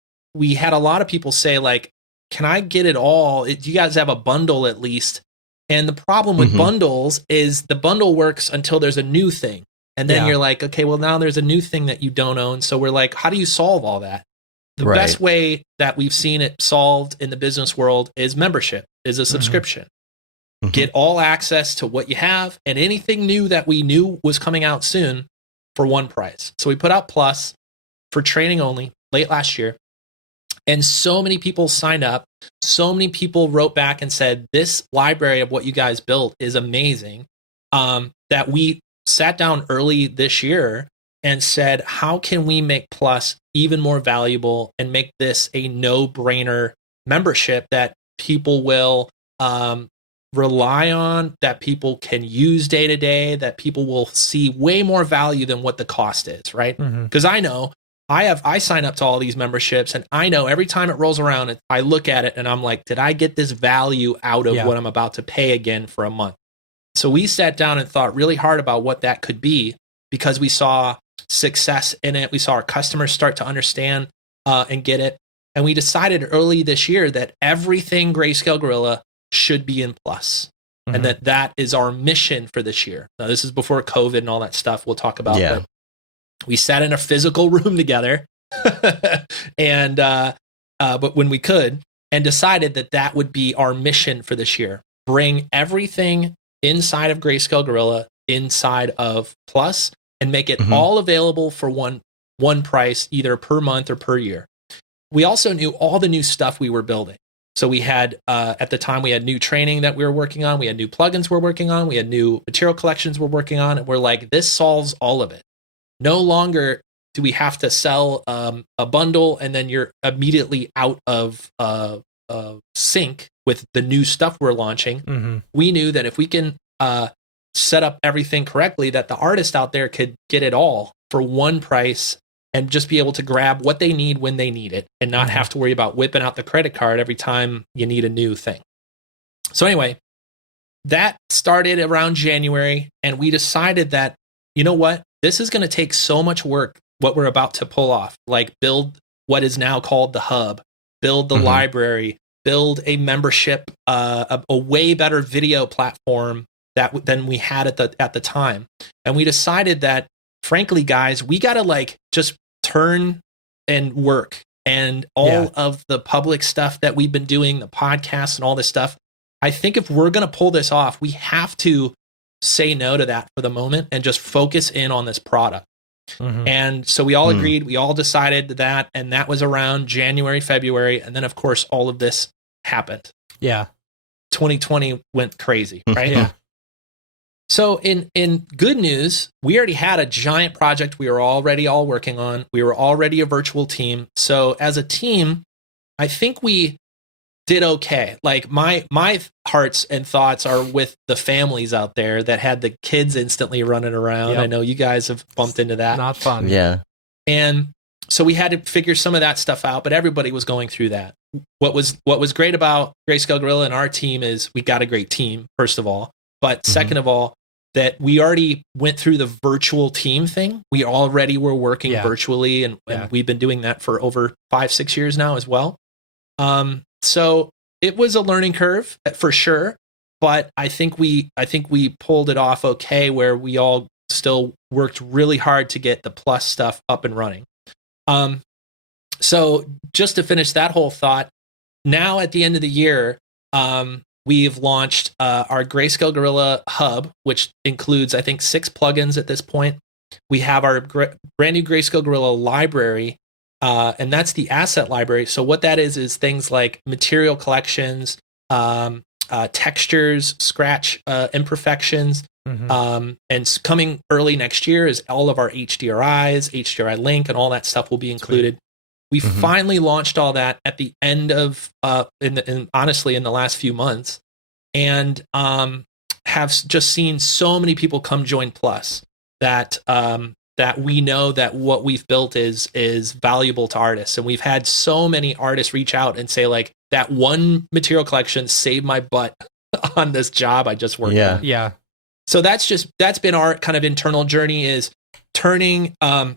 had a lot of people say like, can I get it all? Do you guys have a bundle at least? And the problem with bundles is the bundle works until there's a new thing. And then you're like, okay, well now there's a new thing that you don't own. So we're like, how do you solve all that? The best way that we've seen it solved in the business world is membership, is a subscription. Get all access to what you have and anything new that we knew was coming out soon for one price. So we put out Plus for training only late last year. And so many people signed up. So many people wrote back and said, this library of what you guys built is amazing, that we sat down early this year and said, how can we make Plus even more valuable and make this a no-brainer membership that people will rely on, that people can use day to day, that people will see way more value than what the cost is, right? Because I know I sign up to all these memberships, and I know every time it rolls around, I look at it and I'm like, did I get this value out of what I'm about to pay again for a month? So we sat down and thought really hard about what that could be, because we saw success in it. We saw our customers start to understand and get it. And we decided early this year that everything Grayscale Gorilla should be in Plus, and that is our mission for this year. Now, this is before COVID and all that stuff we'll talk about. But we sat in a physical room together and but when we could, and decided that would be our mission for this year. Bring everything inside of Grayscale Gorilla inside of Plus and make it all available for one price, either per month or per year. We also knew all the new stuff we were building. So we had, at the time, we had new training that we were working on. We had new plugins we're working on. We had new material collections we're working on. And we're like, this solves all of it. No longer do we have to sell a bundle and then you're immediately out of sync with the new stuff we're launching. We knew that if we can set up everything correctly, that the artist out there could get it all for one price and just be able to grab what they need when they need it and not have to worry about whipping out the credit card every time you need a new thing. So anyway, that started around January, and we decided that, you know what, this is going to take so much work, what we're about to pull off, like build what is now called the hub, build the library, build a membership, a way better video platform than we had at the time. And we decided that, frankly, guys, we got to just turn and work, and all of the public stuff that we've been doing, the podcasts and all this stuff. I think if we're going to pull this off, we have to say no to that for the moment and just focus in on this product. And so we all agreed, we all decided that, and that was around January, February. And then of course, all of this happened. 2020 went crazy, right? So in good news, we already had a giant project we were already all working on. We were already a virtual team. So as a team, I think we did okay. Like my hearts and thoughts are with the families out there that had the kids instantly running around. I know you guys have bumped into that. Not fun. And so we had to figure some of that stuff out, but everybody was going through that. What was great about Grayscale Gorilla and our team is we got a great team, first of all. But second of all, that we already went through the virtual team thing. We already were working virtually, and we've been doing that for over 5-6 years now as well. So it was a learning curve for sure, but I think we pulled it off okay, where we all still worked really hard to get the Plus stuff up and running. So just to finish that whole thought, now at the end of the year, we've launched our Grayscale Gorilla Hub, which includes, I think, 6 plugins at this point. We have our brand new Grayscale Gorilla Library, and that's the asset library. So what that is things like material collections, textures, scratch imperfections, and coming early next year is all of our HDRIs, HDRI link, and all that stuff will be included. We finally launched all that at the end of, honestly, in the last few months, and have just seen so many people come join Plus that we know that what we've built is valuable to artists. And we've had so many artists reach out and say, like, that one material collection saved my butt on this job I just worked on. Yeah. So that's been our kind of internal journey, is turning a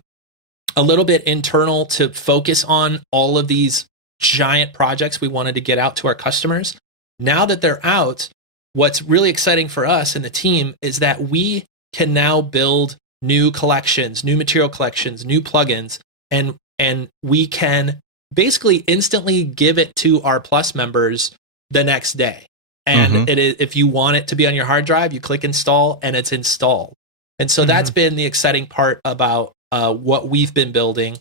little bit internal to focus on all of these giant projects we wanted to get out to our customers. Now that they're out, what's really exciting for us and the team is that we can now build new collections, new material collections, new plugins, and we can basically instantly give it to our Plus members the next day. And it is, if you want it to be on your hard drive, you click install and it's installed. And so that's been the exciting part about what we've been building.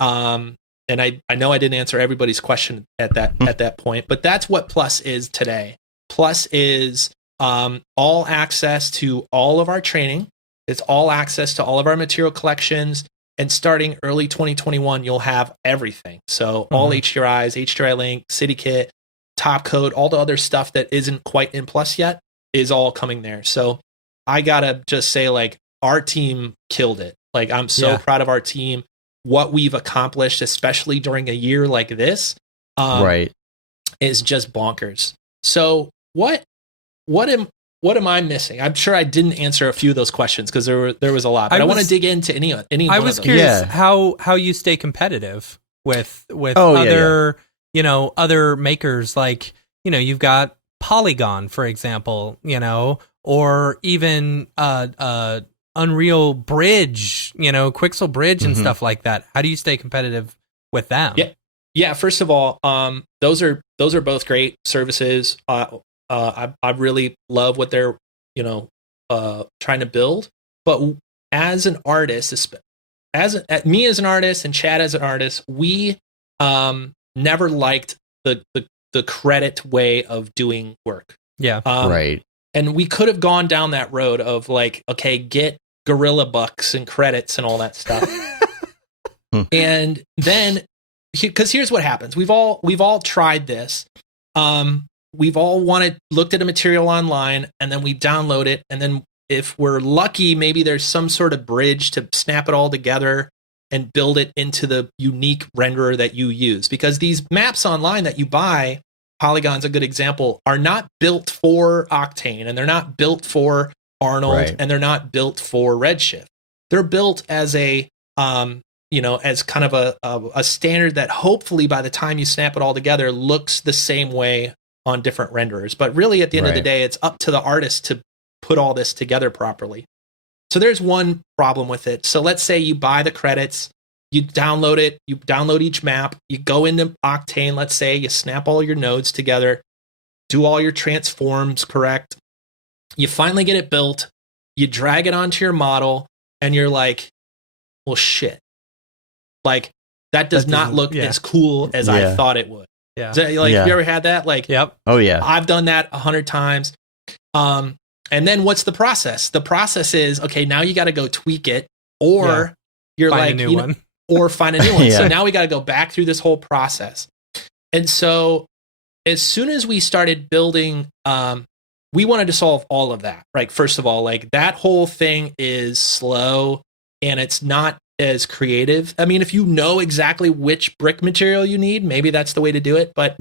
And I know I didn't answer everybody's question at that point, but that's what Plus is today. Plus is all access to all of our training. It's all access to all of our material collections. And starting early 2021, you'll have everything. So all HDRIs, HDRI Link, CityKit, Top Code, all the other stuff that isn't quite in Plus yet is all coming there. So I gotta just say, like, our team killed it. Like, I'm so proud of our team, what we've accomplished, especially during a year like this, is just bonkers. So what am I missing? I'm sure I didn't answer a few of those questions because there was a lot, but I want to dig into any I was curious how you stay competitive with other other makers, like, you've got Polygon, for example, or even Unreal Bridge, Quixel Bridge and stuff like that. How do you stay competitive with them? Yeah. First of all, those are both great services. I really love what they're trying to build. But as an artist, me as an artist and Chad as an artist, we never liked the credit way of doing work. Yeah. And we could have gone down that road of, like, okay, get Gorilla bucks and credits and all that stuff. And then, because here's what happens. We've all tried this. We've all looked at a material online, and then we download it. And then if we're lucky, maybe there's some sort of bridge to snap it all together and build it into the unique renderer that you use. Because these maps online that you buy, Polygon's a good example, are not built for Octane, and they're not built for Arnold, and they're not built for Redshift. They're built as a as kind of a standard that hopefully by the time you snap it all together looks the same way on different renderers. But really, at the end of the day, it's up to the artist to put all this together properly. So there's one problem with it. So let's say you buy the credits, you download it, you download each map, you go into Octane, let's say, you snap all your nodes together, do all your transforms correct, you finally get it built, you drag it onto your model, and you're like, well, shit. Like, that does not look as cool as I thought it would. Yeah. Have you ever had that? Like, Oh yeah. I've done that 100 times. And then what's the process? The process is, okay, now you got to go tweak it, or you're find a new one. Or find a new one. So now we got to go back through this whole process. And so as soon as we started building, we wanted to solve all of that. Right. First of all, like, that whole thing is slow and it's not as creative. I mean, if you know exactly which brick material you need, maybe that's the way to do it. But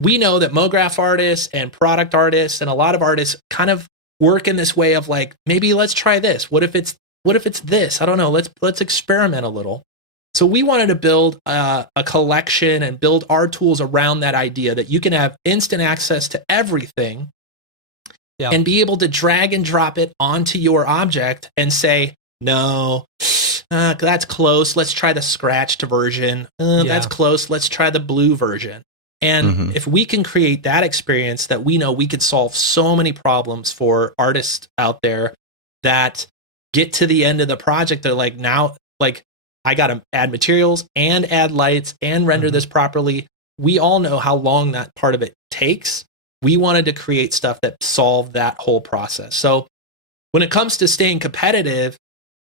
we know that Mograph artists and product artists and a lot of artists kind of work in this way of, like, maybe let's try this. What if it's this? I don't know. Let's experiment a little. So we wanted to build a collection and build our tools around that idea that you can have instant access to everything and be able to drag and drop it onto your object and say, no, that's close. Let's try the scratched version. That's close. Let's try the blue version. And if we can create that experience, that we know we could solve so many problems for artists out there that get to the end of the project. They're like, now, like, I got to add materials and add lights and render this properly. We all know how long that part of it takes. We wanted to create stuff that solved that whole process. So when it comes to staying competitive,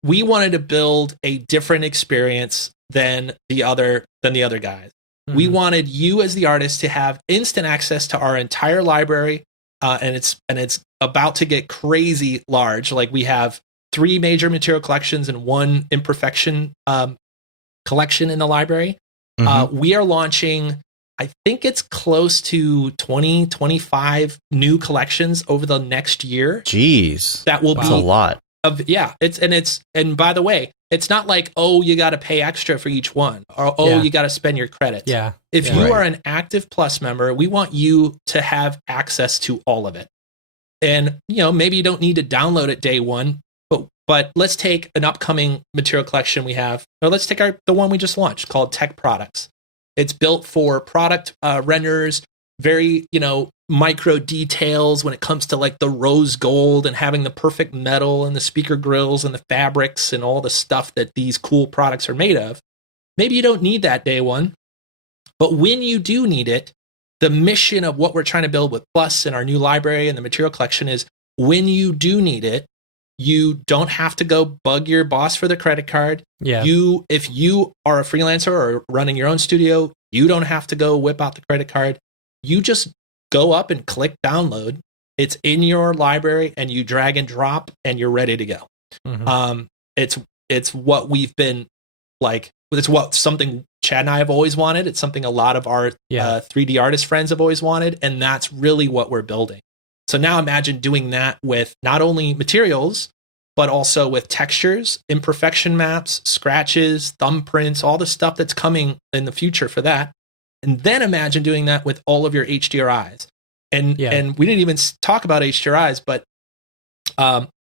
we wanted to build a different experience than the other guys. We wanted you as the artist to have instant access to our entire library, and it's about to get crazy large. Like, we have 3 major material collections and 1 imperfection collection in the library. We are launching, I think it's close to 20, 25 new collections over the next year. Jeez. That will be a lot. And by the way, it's not like, oh, you got to pay extra for each one, or you got to spend your credits. Yeah. If you are an active Plus member, we want you to have access to all of it. And, maybe you don't need to download it day one, but let's take an upcoming material collection we have, or let's take the one we just launched called Tech Products. It's built for product renderers, very, micro details when it comes to like the rose gold and having the perfect metal and the speaker grills and the fabrics and all the stuff that these cool products are made of. Maybe you don't need that day one, but when you do need it, the mission of what we're trying to build with Plus and our new library and the material collection is when you do need it, you don't have to go bug your boss for the credit card. Yeah. If you are a freelancer or running your own studio, you don't have to go whip out the credit card. You just go up and click download. It's in your library and you drag and drop and you're ready to go. Mm-hmm. It's what we've been like. It's what something Chad and I have always wanted. It's something a lot of our 3D artist friends have always wanted. And that's really what we're building. So now imagine doing that with not only materials, but also with textures, imperfection maps, scratches, thumbprints, all the stuff that's coming in the future for that. And then imagine doing that with all of your HDRIs. And we didn't even talk about HDRIs, but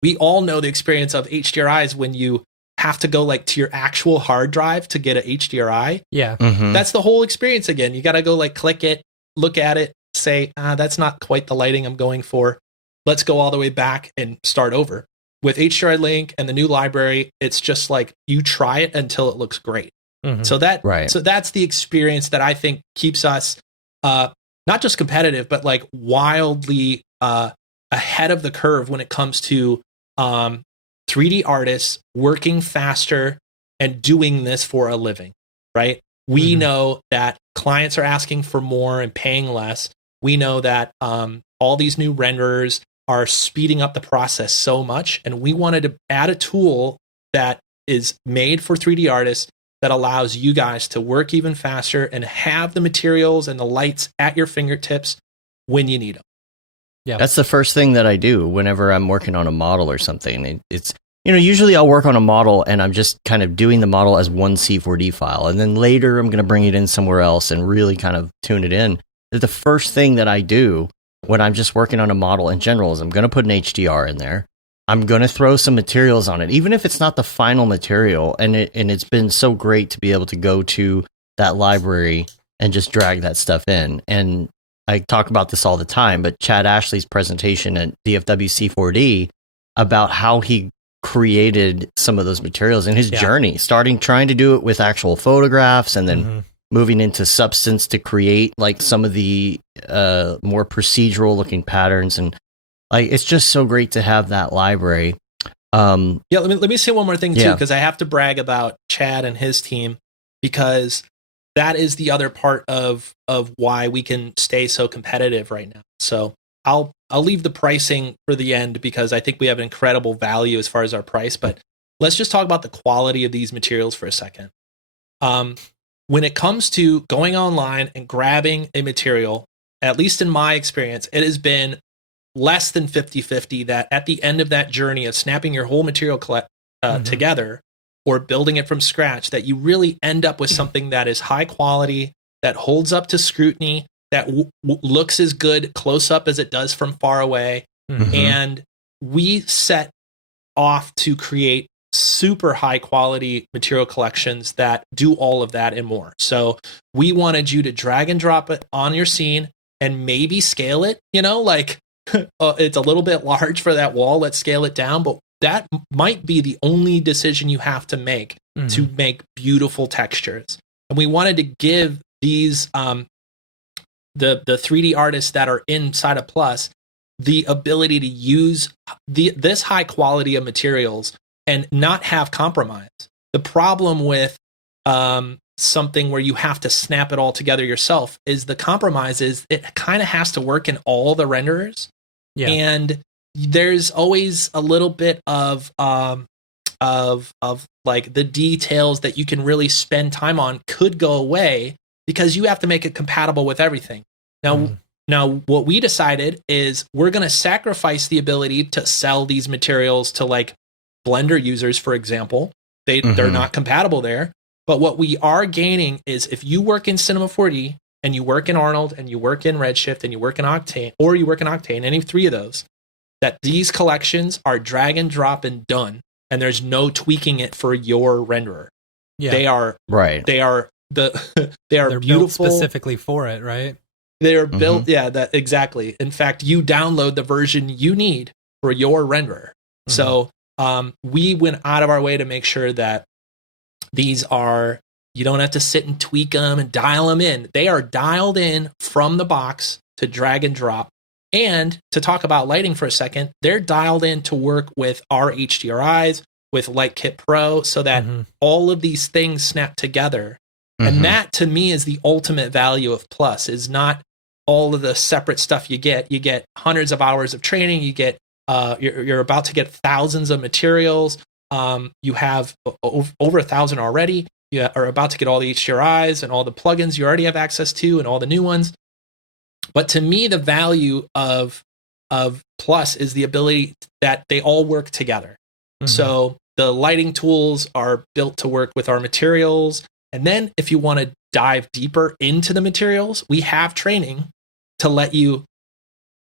we all know the experience of HDRIs when you have to go like to your actual hard drive to get an HDRI. Yeah. Mm-hmm. That's the whole experience again. You got to go like click it, look at it, say, that's not quite the lighting I'm going for. Let's go all the way back and start over. With HDRI Link and the new library, it's just like you try it until it looks great. Mm-hmm. So that's the experience that I think keeps us not just competitive, but like wildly ahead of the curve when it comes to 3D artists working faster and doing this for a living, right? We know that clients are asking for more and paying less. We know that all these new renderers are speeding up the process so much. And we wanted to add a tool that is made for 3D artists that allows you guys to work even faster and have the materials and the lights at your fingertips when you need them. Yeah, that's the first thing that I do whenever I'm working on a model or something. It's usually I'll work on a model and I'm just kind of doing the model as one C4D file. And then later I'm going to bring it in somewhere else and really kind of tune it in. The first thing that I do when I'm just working on a model in general is I'm going to put an HDR in there. I'm going to throw some materials on it, even if it's not the final material. And it's been so great to be able to go to that library and just drag that stuff in. And I talk about this all the time, but Chad Ashley's presentation at DFW C4D about how he created some of those materials in his journey, trying to do it with actual photographs and then moving into Substance to create like some of the more procedural looking patterns. And like, it's just so great to have that library. Let me say one more thing too, because I have to brag about Chad and his team, because that is the other part of why we can stay so competitive right now. So I'll leave the pricing for the end because I think we have incredible value as far as our price, but let's just talk about the quality of these materials for a second. When it comes to going online and grabbing a material, at least in my experience, it has been less than 50-50 that at the end of that journey of snapping your whole material together or building it from scratch, that you really end up with something that is high quality, that holds up to scrutiny, that looks as good close up as it does from far away. Mm-hmm. And we set off to create super high quality material collections that do all of that and more. So we wanted you to drag and drop it on your scene and maybe scale it, like it's a little bit large for that wall. Let's scale it down. But that might be the only decision you have to make to make beautiful textures. And we wanted to give these, the 3D artists that are inside of Plus the ability to use this high quality of materials and not have compromise. The problem with something where you have to snap it all together yourself is the compromise is it kind of has to work in all the renderers. Yeah. And there's always a little bit of like the details that you can really spend time on could go away because you have to make it compatible with everything. Now, what we decided is we're going to sacrifice the ability to sell these materials to like Blender users, for example. They're not compatible there. But what we are gaining is if you work in Cinema 4D and you work in Arnold and you work in Redshift and you work in Octane, or you work in Octane, any three of those, that these collections are drag and drop and done, and there's no tweaking it for your renderer. Yeah. They are right. They are they're beautiful, built specifically for it, right? They're built, that exactly. In fact, you download the version you need for your renderer. So we went out of our way to make sure that these are, you don't have to sit and tweak them and dial them in. They are dialed in from the box to drag and drop. And to talk about lighting for a second, they're dialed in to work with our HDRIs, with LightKit Pro, so that all of these things snap together. And that, to me, is the ultimate value of Plus, is not all of the separate stuff you get. You get hundreds of hours of training. You get, you're about to get thousands of materials. You have over 1,000 already. You are about to get all the HDRIs and all the plugins you already have access to and all the new ones. But to me, the value of Plus is the ability that they all work together. So the lighting tools are built to work with our materials. And then if you want to dive deeper into the materials, we have training to let you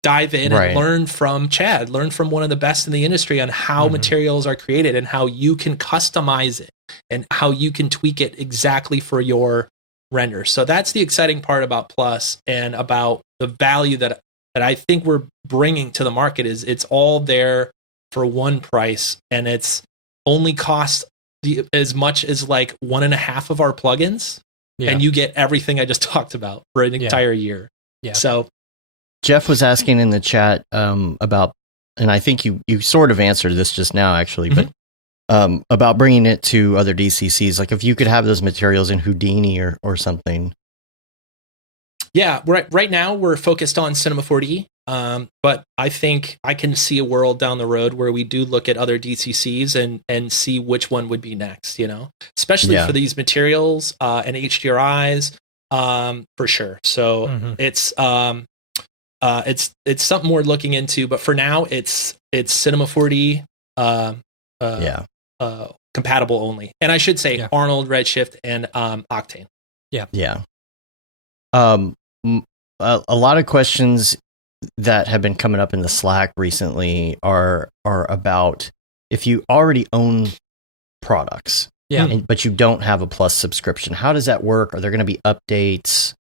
dive in and learn from Chad, learn from one of the best in the industry on how materials are created and how you can customize it and how you can tweak it exactly for your render. So that's the exciting part about Plus and about the value that I think we're bringing to the market. Is it's all there for one price, and it's only costs as much as like 1.5 of our plugins, and you get everything I just talked about for an entire year. So Jeff was asking in the chat about, and I think you sort of answered this just now, actually, but about bringing it to other DCCs, like if you could have those materials in Houdini or something. Yeah, right now we're focused on Cinema 4D, but I think I can see a world down the road where we do look at other DCCs and see which one would be next, especially for these materials and HDRIs, for sure. So it's something we're looking into, but for now it's Cinema 4D compatible only. And I should say Arnold, Redshift, and Octane. Yeah. A lot of questions that have been coming up in the Slack recently are about if you already own products, but you don't have a Plus subscription. How does that work? Are there going to be updates?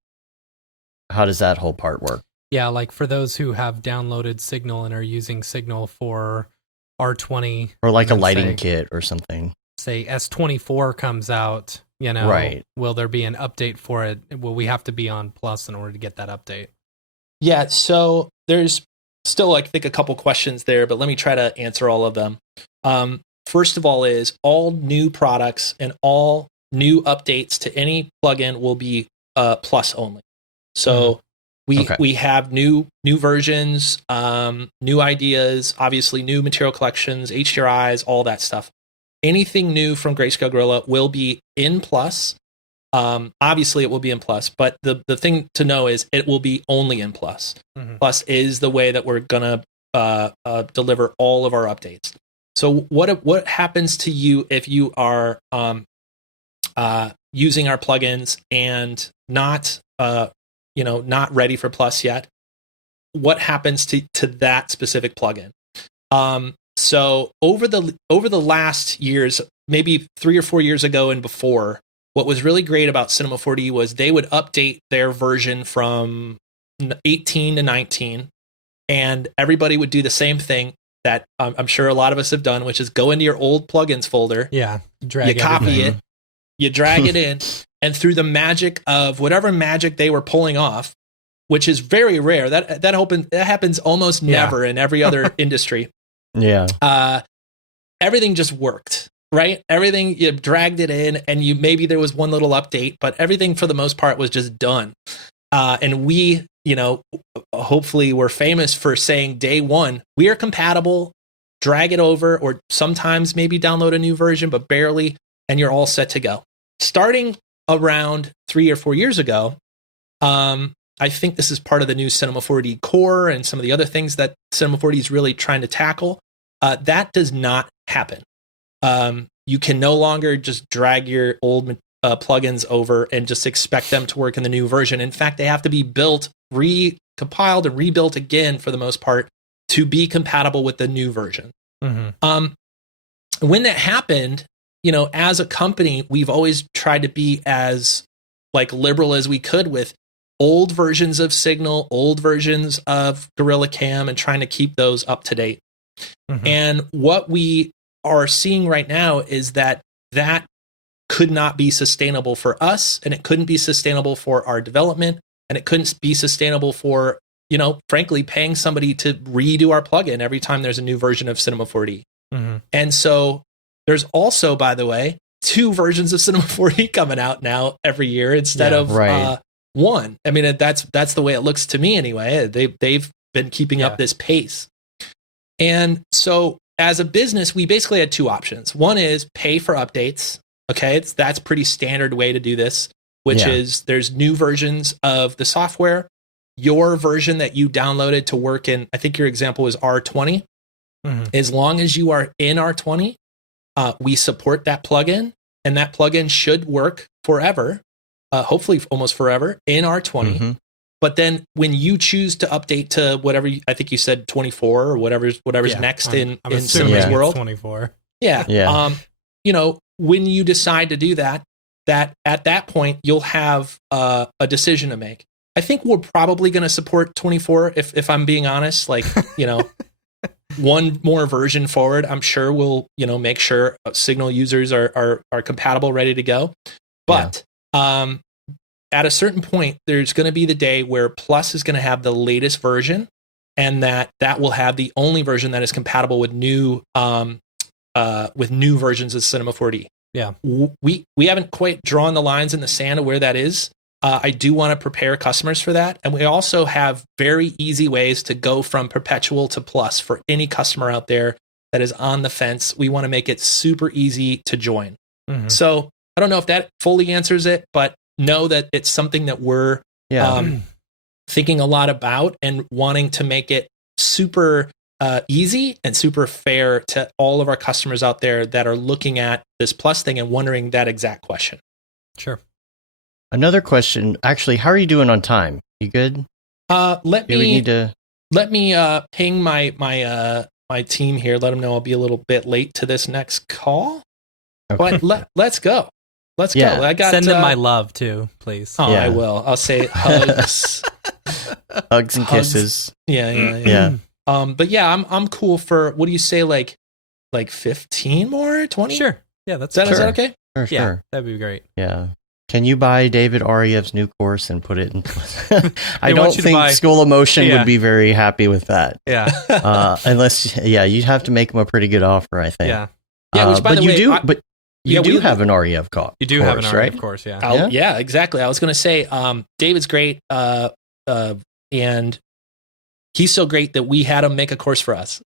How does that whole part work? Yeah, like for those who have downloaded Signal and are using Signal for R20, or like a lighting kit or something. Say S24 comes out. Will there be an update for it? Will we have to be on Plus in order to get that update? Yeah, so there's still, I think, a couple questions there, but let me try to answer all of them. First of all is all new products and all new updates to any plugin will be Plus only. So we have new versions, new ideas, obviously new material collections, HDRIs, all that stuff. Anything new from Grayscale Gorilla will be in Plus. Obviously, it will be in Plus, but the thing to know is it will be only in Plus. Plus is the way that we're going to deliver all of our updates. So what happens to you if you are using our plugins and not ready for Plus yet? What happens to that specific plugin? So over the last years, maybe 3 or 4 years ago and before, what was really great about Cinema 4D was they would update their version from 18 to 19, and everybody would do the same thing that I'm sure a lot of us have done, which is go into your old plugins folder, you copy it, you drag it in, and through the magic of whatever magic they were pulling off, which is very rare, that happens almost never in every other industry. Everything just worked, right? Everything, you dragged it in, and maybe there was one little update, but everything for the most part was just done. And we, hopefully we're famous for saying day one, we are compatible, drag it over, or sometimes maybe download a new version, but barely, and you're all set to go. Starting around 3 or 4 years ago, I think this is part of the new Cinema 4D core and some of the other things that Cinema 4D is really trying to tackle. That does not happen. You can no longer just drag your old plugins over and just expect them to work in the new version. In fact, they have to be built, recompiled, and rebuilt again for the most part to be compatible with the new version. Mm-hmm. When that happened, as a company, we've always tried to be as liberal as we could with old versions of Signal, old versions of Gorilla Cam, and trying to keep those up to date. Mm-hmm. And what we are seeing right now is that could not be sustainable for us, and it couldn't be sustainable for our development, and it couldn't be sustainable for, frankly, paying somebody to redo our plugin every time there's a new version of Cinema 4D. Mm-hmm. And so there's also, by the way, 2 versions of Cinema 4D coming out now every year instead of one. I mean, that's the way it looks to me anyway. They've been keeping up this pace. And so as a business, we basically had 2 options. One is pay for updates. Okay, that's pretty standard way to do this, which is there's new versions of the software. Your version that you downloaded to work in, I think your example was R20. Mm-hmm. As long as you are in R20, we support that plugin, and that plugin should work forever, hopefully almost forever in R20. Mm-hmm. But then when you choose to update to whatever, I think you said 24 or whatever's next in Cinema's world. 24. Yeah. When you decide to do that at that point, you'll have a decision to make. I think we're probably going to support 24 if I'm being honest, one more version forward. I'm sure we'll, make sure Signal users are compatible, ready to go. But at a certain point, there's going to be the day where Plus is going to have the latest version, and that will have the only version that is compatible with new versions of Cinema 4D. Yeah, we haven't quite drawn the lines in the sand of where that is. I do want to prepare customers for that, and we also have very easy ways to go from perpetual to Plus for any customer out there that is on the fence. We want to make it super easy to join. Mm-hmm. So I don't know if that fully answers it, but know that it's something that we're thinking a lot about and wanting to make it super easy and super fair to all of our customers out there that are looking at this Plus thing and wondering that exact question. Sure. Another question, actually, how are you doing on time? You good? Let me ping my team here. Let them know I'll be a little bit late to this next call. Okay. But let's go. Let's go. Send them my love too, please. Oh, I will. I'll say hugs. Hugs and kisses. Yeah. But yeah, I'm cool for, what do you say, like 15 more, 20? Sure. Yeah, is that okay? Sure. Yeah, that'd be great. Yeah. Can you buy David Aryev's new course and put it in? I don't think School of Motion would be very happy with that. Yeah. Unless, you'd have to make him a pretty good offer, I think. Yeah. Which, by the way, you do have an Aryev course. You do have an Aryev course, yeah. Yeah, exactly. I was going to say, David's great, and he's so great that we had him make a course for us.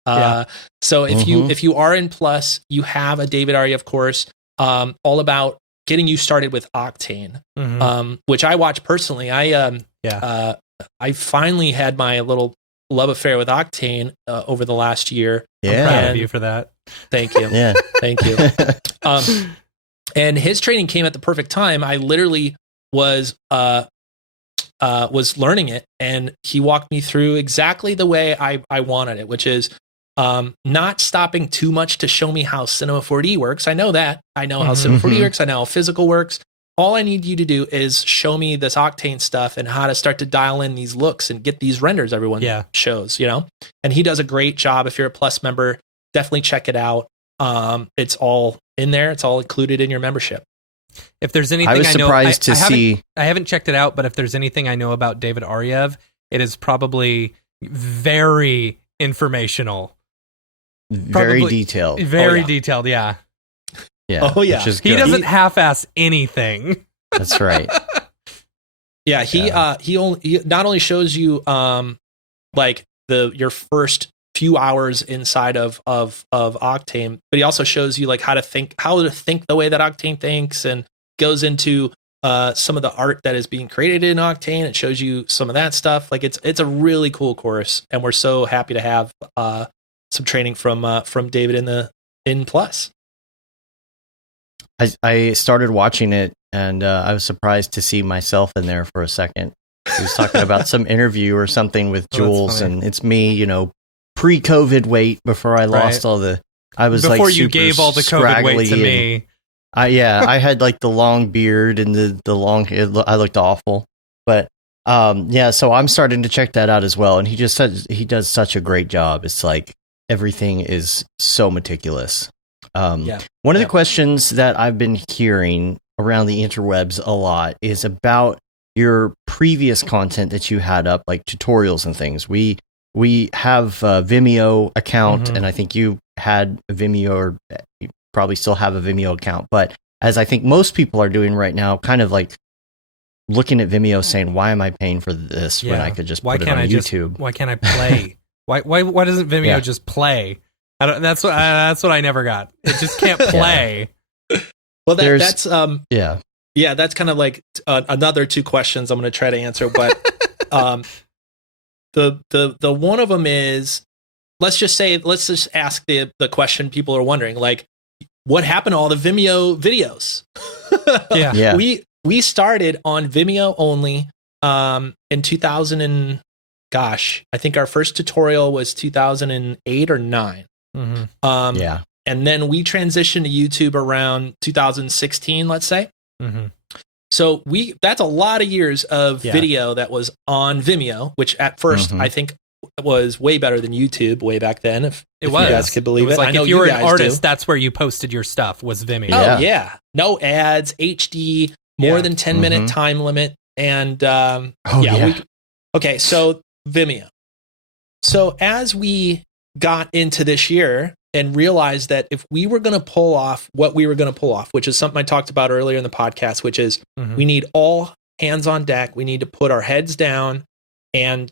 So if you are in Plus, you have a David Aryev course, all about getting you started with Octane, which I watch personally. I finally had my little love affair with Octane over the last year. I'm proud of you for that. Thank you. Thank you. And his training came at the perfect time. I literally was learning it, and he walked me through exactly the way I wanted it, which is not stopping too much to show me how Cinema 4D works. I know that. I know how Cinema 4D works. I know how physical works. All I need you to do is show me this Octane stuff and how to start to dial in these looks and get these renders everyone shows, And he does a great job. If you're a Plus member, definitely check it out. It's all in there. It's all included in your membership. If there's anything I was surprised to see. I haven't checked it out, but if there's anything I know about David Aryev, it is probably very informational. Very detailed. Very detailed, yeah. Yeah. Oh, yeah. He doesn't half-ass anything. That's right. Yeah, he not only shows you your first few hours inside of Octane, but he also shows you how to think the way that Octane thinks, and goes into some of the art that is being created in Octane. It shows you some of that stuff. Like it's a really cool course, and we're so happy to have some training from David in Plus. I started watching it, and I was surprised to see myself in there for a second. He was talking about some interview or something with Jules, and it's me, pre-COVID weight before I lost all the. I was before like you gave all the COVID weight to me. I had like the long beard and the long. I looked awful, but so I'm starting to check that out as well. And he just said he does such a great job. It's like everything is so meticulous. One of the questions that I've been hearing around the interwebs a lot is about your previous content that you had up, like tutorials and things. We have a Vimeo account, and I think you had a Vimeo, or you probably still have a Vimeo account. But as I think most people are doing right now, kind of like looking at Vimeo saying, why am I paying for this when I could just put it on YouTube? Why can't I play? Why doesn't Vimeo just play? That's what I never got. It just can't play. Well, that's that's kind of like another two questions I'm going to try to answer. But the one of them is, let's just ask the question people are wondering, like, what happened to all the Vimeo videos? We started on Vimeo only in 2000 and I think our first tutorial was 2008 or 9. And then we transitioned to YouTube around 2016, let's say. So that's a lot of years of video that was on Vimeo, which at first I think was way better than YouTube way back then. If you guys could believe it. Like, I know if you were an artist, that's where you posted your stuff, was Vimeo. Oh yeah. No ads, HD, more than 10-minute time limit. And okay, so Vimeo. So as we got into this year and realized that if we were going to pull off what we were going to pull off, which is something I talked about earlier in the podcast, which is we need all hands on deck. We need to put our heads down and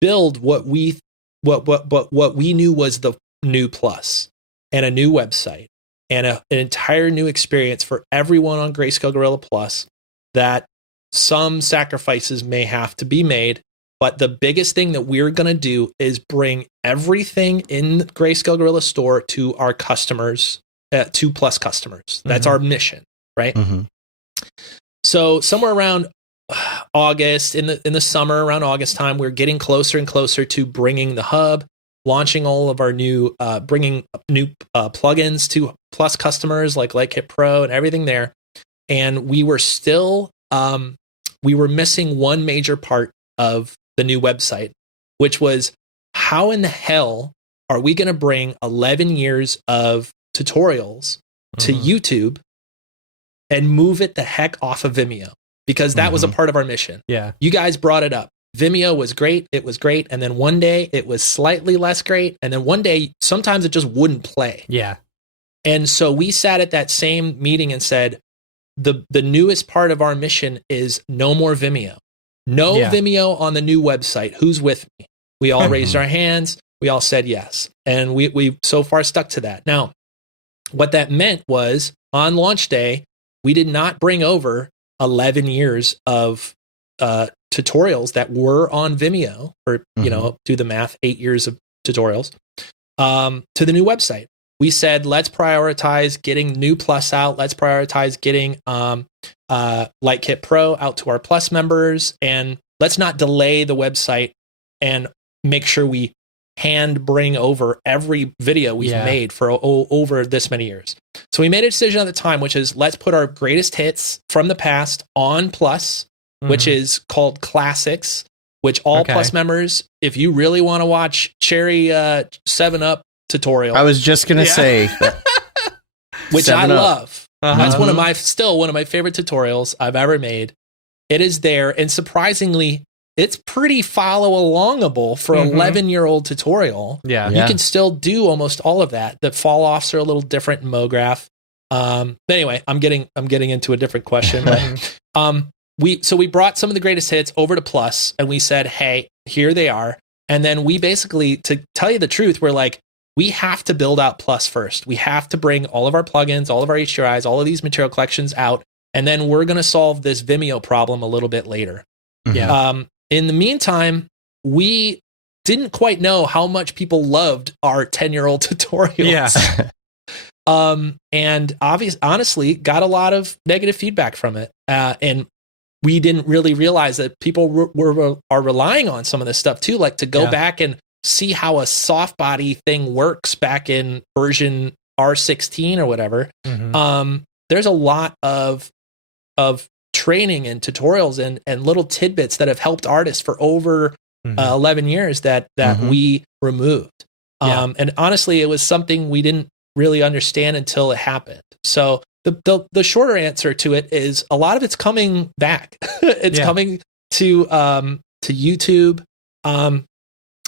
build what we knew was the new Plus, and a new website, and an entire new experience for everyone on Grayscale Gorilla Plus. That some sacrifices may have to be made. But the biggest thing that we're going to do is bring everything in the Grayscale Gorilla store to our customers, to Plus customers. That's our mission, right? So somewhere around August, in the summer, around August time, we're getting closer and closer to bringing the hub, launching all of our new, bringing new plugins to Plus customers like Lightkit Pro and everything there. And we were still, we were missing one major part of the new website, which was, how in the hell are we going to bring 11 years of tutorials to YouTube and move it the heck off of Vimeo? Because that was a part of our mission. Yeah. You guys brought it up. Vimeo was great. It was great. And then one day it was slightly less great. And then one day, sometimes it just wouldn't play. Yeah. And so we sat at that same meeting and said, the newest part of our mission is no more Vimeo. No Vimeo on the new website. Who's with me? We all raised our hands. We all said yes. And we so far stuck to that. Now, what that meant was, on launch day, we did not bring over 11 years of tutorials that were on Vimeo, or, do the math, 8 years of tutorials, to the new website. We said, let's prioritize getting new Plus out. Let's prioritize getting Lightkit Pro out to our Plus members. And let's not delay the website, and make sure we hand bring over every video we've made for over this many years. So we made a decision at the time, which is, let's put our greatest hits from the past on Plus, which is called Classics, which all Plus members, if you really want to watch Cherry 7-Up tutorial. I was just going to say. Which I love. That's one of my favorite tutorials I've ever made. It is there, and surprisingly, it's pretty follow-alongable for an 11-year-old tutorial. Yeah. You can still do almost all of that. The fall-offs are a little different in Mograph. But anyway, I'm getting into a different question. But we brought some of the greatest hits over to Plus, and we said, hey, here they are. And then we basically, to tell you the truth, we're like, we have to build out Plus first. We have to bring all of our plugins, all of our HDRIs, all of these material collections out And then we're going to solve this Vimeo problem a little bit later. Yeah. In the meantime, we didn't quite know how much people loved our 10-year-old tutorials. Yeah. And honestly, got a lot of negative feedback from it. And we didn't really realize that people are relying on some of this stuff too, like to go back and see how a soft body thing works back in version R16 or whatever. There's a lot of training and tutorials and little tidbits that have helped artists for over 11 years that we removed. And honestly, it was something we didn't really understand until it happened. So the shorter answer to it is a lot of it's coming back. It's coming to YouTube.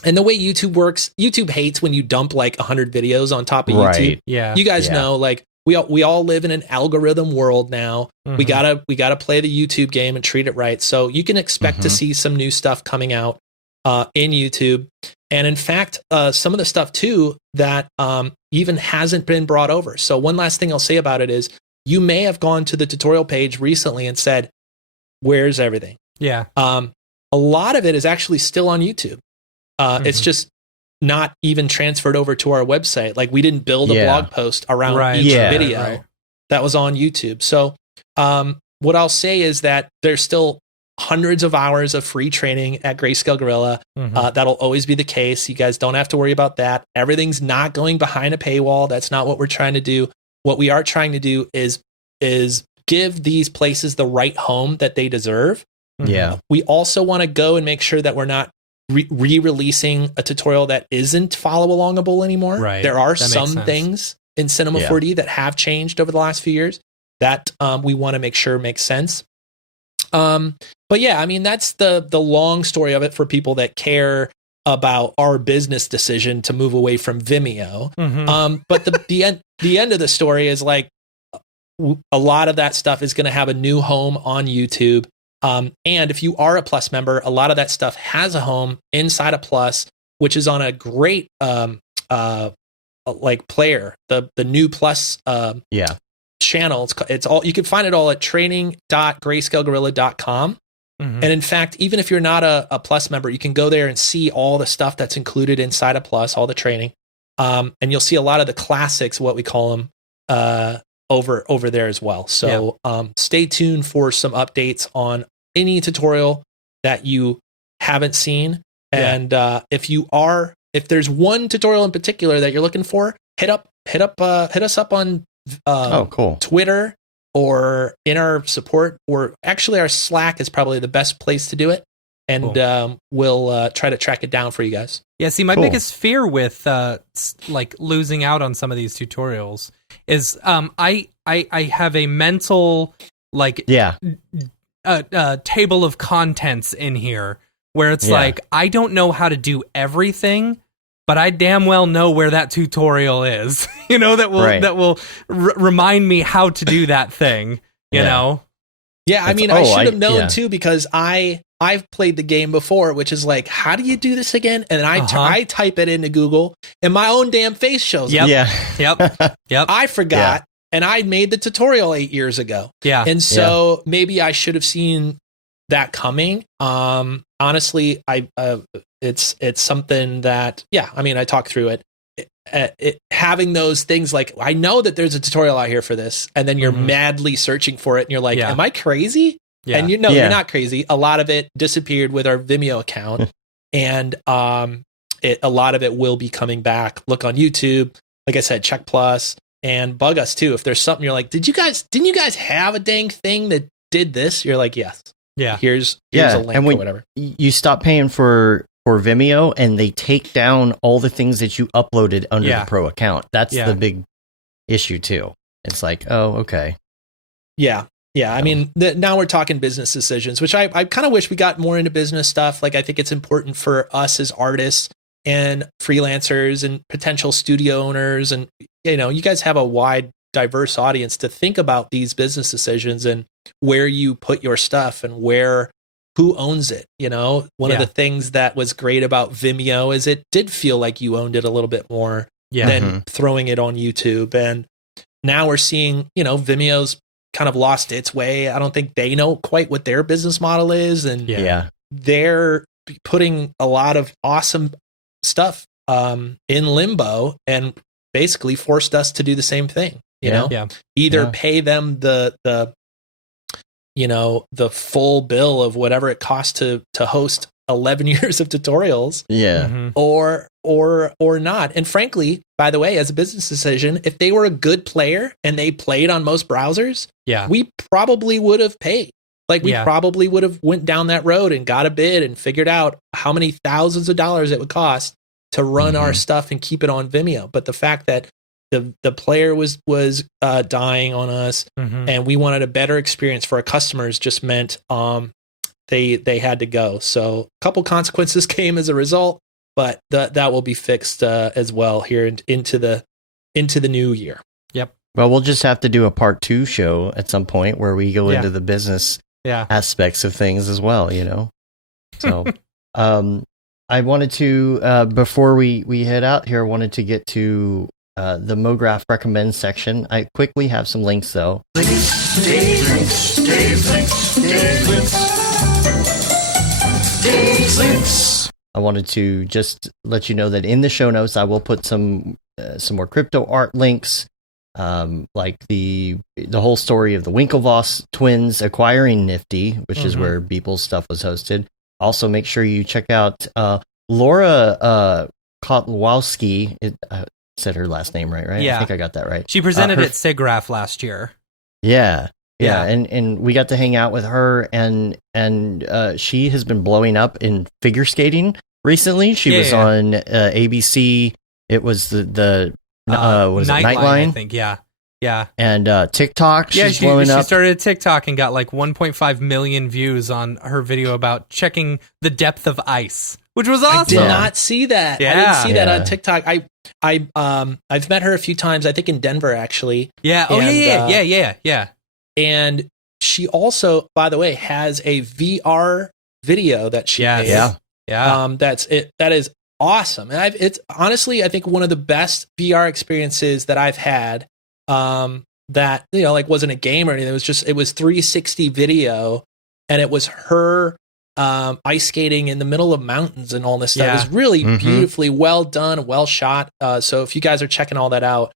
And the way YouTube works, YouTube hates when you dump like 100 videos on top of YouTube. Yeah. You guys know, like we all live in an algorithm world now. We gotta play the YouTube game and treat it right. So you can expect to see some new stuff coming out in YouTube. And in fact, some of the stuff too that even hasn't been brought over. So one last thing I'll say about it is you may have gone to the tutorial page recently and said, "Where's everything?" Yeah. A lot of it is actually still on YouTube. It's just not even transferred over to our website. Like we didn't build a blog post around each video that was on YouTube. So what I'll say is that there's still hundreds of hours of free training at Grayscale Gorilla. That'll always be the case. You guys don't have to worry about that. Everything's not going behind a paywall. That's not what we're trying to do. What we are trying to do is give these places the right home that they deserve. Yeah. We also want to go and make sure that we're not re-releasing a tutorial that isn't follow-alongable anymore. Right. There are That some makes sense. things in Cinema 4D that have changed over the last few years that we want to make sure makes sense. But yeah, I mean, that's the long story of it for people that care about our business decision to move away from Vimeo. But the end of the story is like a lot of that stuff is going to have a new home on YouTube. And if you are a Plus member, a lot of that stuff has a home inside a Plus, which is on a great like player, the new Plus channel. It's all, you can find it all at training.grayscalegorilla.com. And in fact, even if you're not a Plus member, you can go there and see all the stuff that's included inside a Plus, all the training. And you'll see a lot of the classics, what we call them, over there as well. So stay tuned for some updates on any tutorial that you haven't seen. And if there's one tutorial in particular that you're looking for, hit us up on Twitter or in our support, or actually our Slack is probably the best place to do it. And we'll try to track it down for you guys. Yeah, see, my biggest fear with like losing out on some of these tutorials is I have a mental like table of contents in here where it's like I don't know how to do everything, but I damn well know where that tutorial is. You know, that will remind me how to do that thing. You know. Yeah, I mean, I should have known too, because I've played the game before, which is like, how do you do this again? And then I type it into Google, and my own damn face shows up. Yep. I forgot, and I made the tutorial 8 years ago. Yeah, and so maybe I should have seen that coming. Honestly, it's something that I mean, I talked through it. Having those things like, I know that there's a tutorial out here for this, and then you're madly searching for it, and you're like, am I crazy? And you're not crazy. A lot of it disappeared with our Vimeo account, and a lot of it will be coming back. Look on YouTube. Like I said, check Plus and bug us too. If there's something you're like, didn't you guys have a dang thing that did this? You're like, yes. Yeah. Here's a link or whatever. You stop paying for Vimeo, and they take down all the things that you uploaded under the Pro account. That's the big issue too. It's like, oh, okay. Yeah. I mean, now we're talking business decisions, which I kind of wish we got more into business stuff. Like, I think it's important for us as artists and freelancers and potential studio owners. And, you guys have a wide, diverse audience to think about these business decisions and where you put your stuff and who owns it. One of the things that was great about Vimeo is it did feel like you owned it a little bit more than throwing it on YouTube. And now we're seeing, Vimeo's kind of lost its way. I don't think they know quite what their business model is, and they're putting a lot of awesome stuff in limbo, and basically forced us to do the same thing. You know, either pay them the full bill of whatever it costs to host 11 years of tutorials, or not. And frankly, by the way, as a business decision, if they were a good player and they played on most browsers, we probably would have paid. Like, we probably would have went down that road and got a bid and figured out how many thousands of dollars it would cost to run our stuff and keep it on Vimeo. But the fact that the player was dying on us, and we wanted a better experience for our customers just meant they had to go. So a couple consequences came as a result, but that will be fixed as well here into the new year. Yep. Well, we'll just have to do a part 2 show at some point where we go into the business aspects of things as well, you know? So, I wanted to, before we head out here, I wanted to get to the Mograph recommend section. I quickly have some links though. Dave's links. I wanted to just let you know that in the show notes, I will put some more crypto art links, like the whole story of the Winklevoss twins acquiring Nifty, which is where Beeple's stuff was hosted. Also, make sure you check out Laura Kotwowski. Said her last name right? Yeah. I think I got that right. She presented at SIGGRAPH last year. Yeah. And we got to hang out with her, and she has been blowing up in figure skating recently. She was on ABC. It was the Nightline, I think. Yeah. And TikTok. She's blowing up. She started TikTok and got like 1.5 million views on her video about checking the depth of ice, which was awesome. I did not see that. I didn't see that on TikTok. I've met her a few times. I think in Denver actually. Yeah. Oh, and, yeah. And she also, by the way, has a VR video that she made. Yeah. That's it. That is awesome. And it's honestly, I think one of the best VR experiences that I've had. That, you know, like, wasn't a game or anything. It was 360 video, and it was her ice skating in the middle of mountains and all this stuff. It was really beautifully well done, well shot. So if you guys are checking all that out,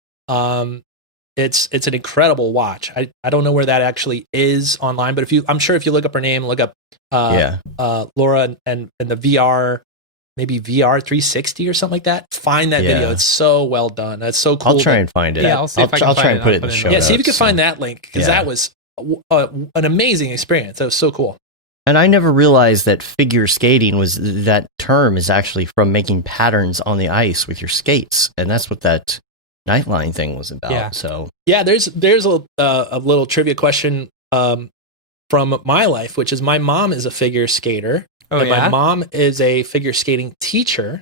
it's an incredible watch. I don't know where that actually is online, but I'm sure if you look up her name, look up Laura and the VR, maybe VR 360 or something like that. Find that video. It's so well done. That's so cool. I'll try and find it. Yeah, I'll see if I can I'll find try and put it in the show notes. See if you can find that link, because that was an amazing experience. That was so cool. And I never realized that figure skating that term is actually from making patterns on the ice with your skates, and that's what that Nightline thing was about. Yeah. So there's a little trivia question from my life, which is my mom is a figure skater. My mom is a figure skating teacher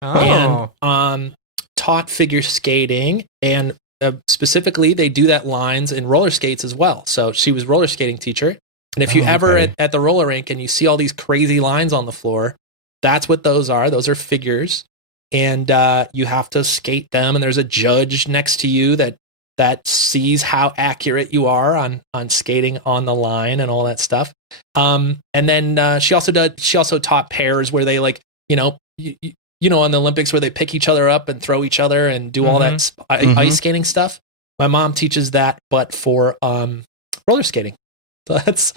and taught figure skating, and specifically they do that lines in roller skates as well. So she was roller skating teacher. And if you ever at the roller rink and you see all these crazy lines on the floor, that's what those are. Those are figures. And you have to skate them. And there's a judge next to you that sees how accurate you are on skating on the line and all that stuff. And then she also taught pairs where they, like, you know, on the Olympics where they pick each other up and throw each other and do all that ice skating stuff. My mom teaches that, but for roller skating. So that's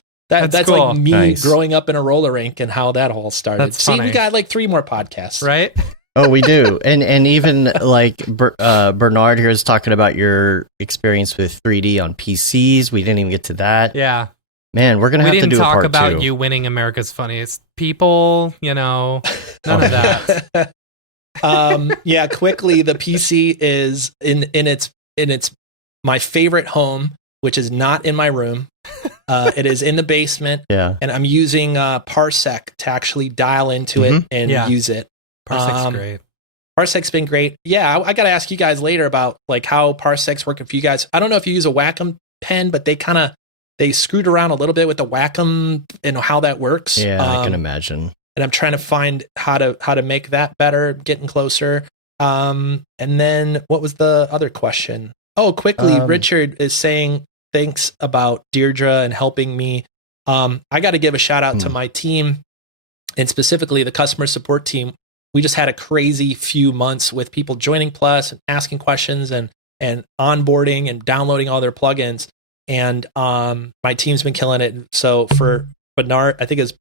cool. Like me growing up in a roller rink and how that all started. See, we got like 3 more podcasts, right? Oh, we do. And even like Bernard here is talking about your experience with 3D on PCs. We didn't even get to that. Yeah. Man, we're going to have to do a part 2. We didn't talk about you winning America's Funniest People, you know, none of that. Quickly, the PC is in its my favorite home, which is not in my room. It is in the basement. Yeah. And I'm using Parsec to actually dial into it and use it. Parsec's great. Parsec's been great. Yeah, I got to ask you guys later about like how Parsec's working for you guys. I don't know if you use a Wacom pen, but they screwed around a little bit with the Wacom and how that works. Yeah, I can imagine. And I'm trying to find how to make that better, getting closer. And then what was the other question? Oh, quickly, Richard is saying thanks about Deirdre and helping me. I got to give a shout out to my team, and specifically the customer support team. We just had a crazy few months with people joining Plus and asking questions and onboarding and downloading all their plugins. And my team's been killing it. So for Bernard, I think it's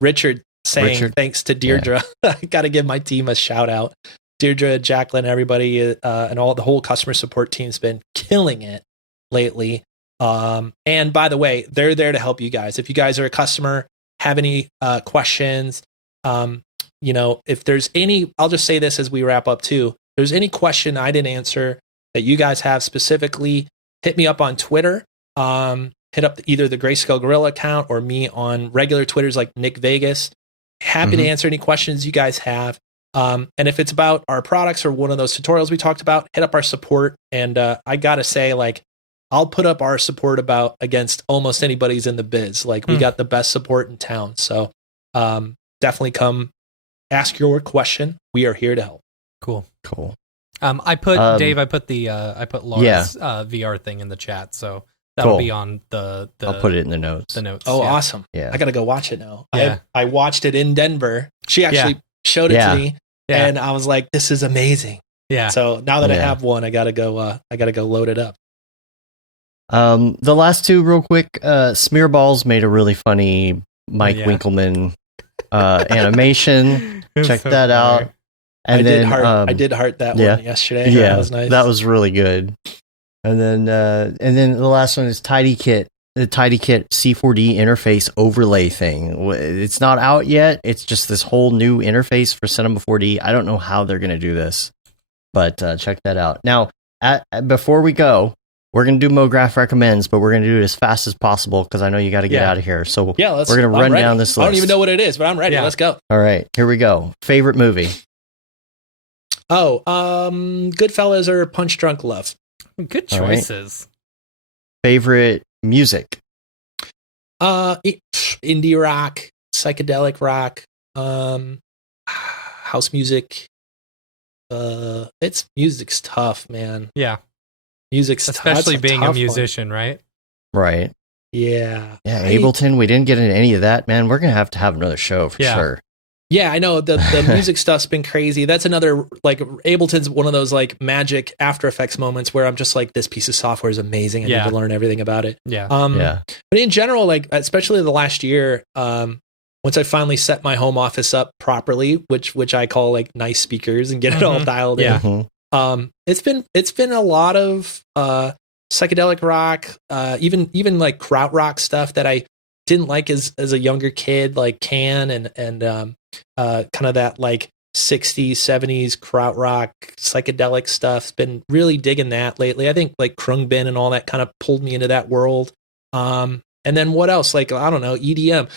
Richard saying thanks to Deirdre. Yeah. I got to give my team a shout out. Deirdre, Jacqueline, everybody, and the whole customer support team's been killing it lately. And by the way, they're there to help you guys. If you guys are a customer, have any questions, if there's any, I'll just say this as we wrap up too. If there's any question I didn't answer that you guys have specifically, hit me up on Twitter. Hit up either the Grayscale Gorilla account or me on regular Twitters like Nick Vegas. Happy to answer any questions you guys have. And if it's about our products or one of those tutorials we talked about, hit up our support. And I gotta say, like, I'll put up our support against almost anybody's in the biz. Like, we got the best support in town. So definitely come ask your question. We are here to help. Cool. I put Laura's VR thing in the chat, so that'll be on the. I'll put it in the notes. Oh, awesome! Yeah, I gotta go watch it now. Yeah. I watched it in Denver. She actually showed it to me, and I was like, "This is amazing." Yeah. So now that I have one, I gotta go load it up. The last two, real quick. Smearballs made a really funny Mike Winkleman animation. Check that out. And I did heart that one yesterday. Yeah, that was nice. That was really good. And then the last one is TidyKit, the TidyKit C4D interface overlay thing. It's not out yet. It's just this whole new interface for Cinema 4D. I don't know how they're going to do this, but check that out. Now, before we go, we're going to do Mograph recommends, but we're going to do it as fast as possible because I know you got to get out of here. So we're going to run down this list. I don't even know what it is, but I'm ready. Let's go. All right, here we go. Favorite movie? Oh, Goodfellas or Punch Drunk Love. Good choices. Right. Favorite music? Indie rock, psychedelic rock, house music. Music's tough, man. Yeah. Music's especially being a musician, right? Right. Yeah. Yeah, Ableton, we didn't get into any of that, man. We're going to have another show for sure. Yeah, I know the music stuff's been crazy. That's another, like, Ableton's one of those like magic After Effects moments where I'm just like, this piece of software is amazing. I need to learn everything about it. Yeah. But in general, like, especially the last year, once I finally set my home office up properly, which I call like nice speakers and get it all dialed in. It's been a lot of psychedelic rock, even like krautrock stuff that I didn't like as a younger kid, like Can and kind of that like 60s, 70s krautrock psychedelic stuff. Been really digging that lately. I think like Krungbin and all that kind of pulled me into that world. And then what else? Like, I don't know, EDM.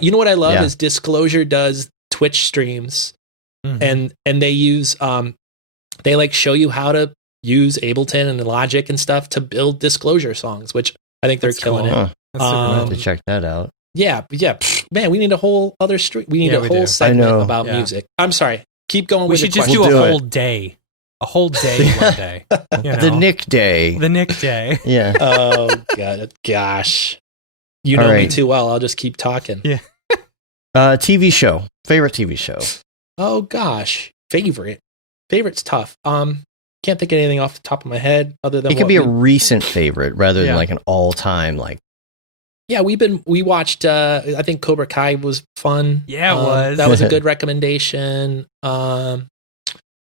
You know what I love is Disclosure does Twitch streams, and they use they like show you how to use Ableton and Logic and stuff to build Disclosure songs, which I think they're killing it. I'll have to check that out. Yeah. Man, we need a whole other stream. We need a whole segment about music. I'm sorry. Keep going. We should just do a whole day. A whole day one day. The Nick Day. The Nick Day. Yeah. Oh, gosh. You know me too well. I'll just keep talking. Yeah. TV show. Favorite TV show? Oh, gosh. Favorite's tough. Can't think of anything off the top of my head other than it could be a recent favorite rather than like an all-time like. Yeah, we watched. I think Cobra Kai was fun. Yeah, it was. That was a good recommendation. Gosh,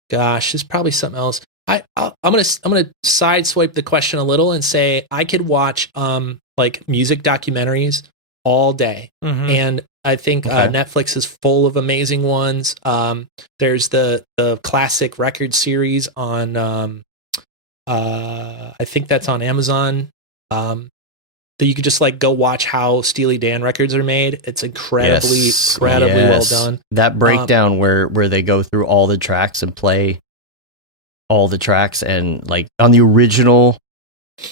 there's probably something else. I'm gonna sideswipe the question a little and say I could watch like music documentaries all day, and I think Netflix is full of amazing ones. There's the classic record series on. I think that's on Amazon. That you could just like go watch how Steely Dan records are made. It's incredibly well done. That breakdown where they go through all the tracks and play all the tracks and like on the original,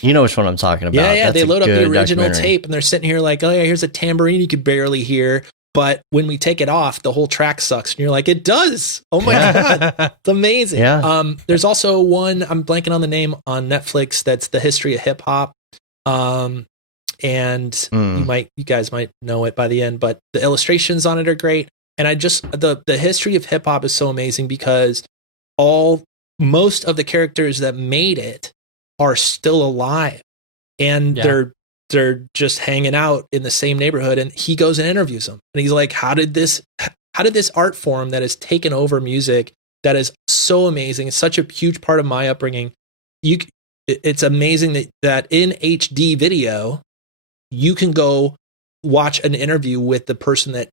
you know which one I'm talking about. Yeah. They load up the original tape and they're sitting here like, oh yeah, here's a tambourine you could barely hear. But when we take it off, the whole track sucks. And you're like, it does. Oh my God. It's amazing. Yeah. There's also one, I'm blanking on the name on Netflix. That's the history of hip hop. And you guys might know it by the end, but the illustrations on it are great. And I just, the history of hip hop is so amazing because most of the characters that made it are still alive, and they're just hanging out in the same neighborhood. And he goes and interviews them, and he's like, how did this art form that has taken over music, that is so amazing, it's such a huge part of my upbringing. It's amazing that in HD video, you can go watch an interview with the person that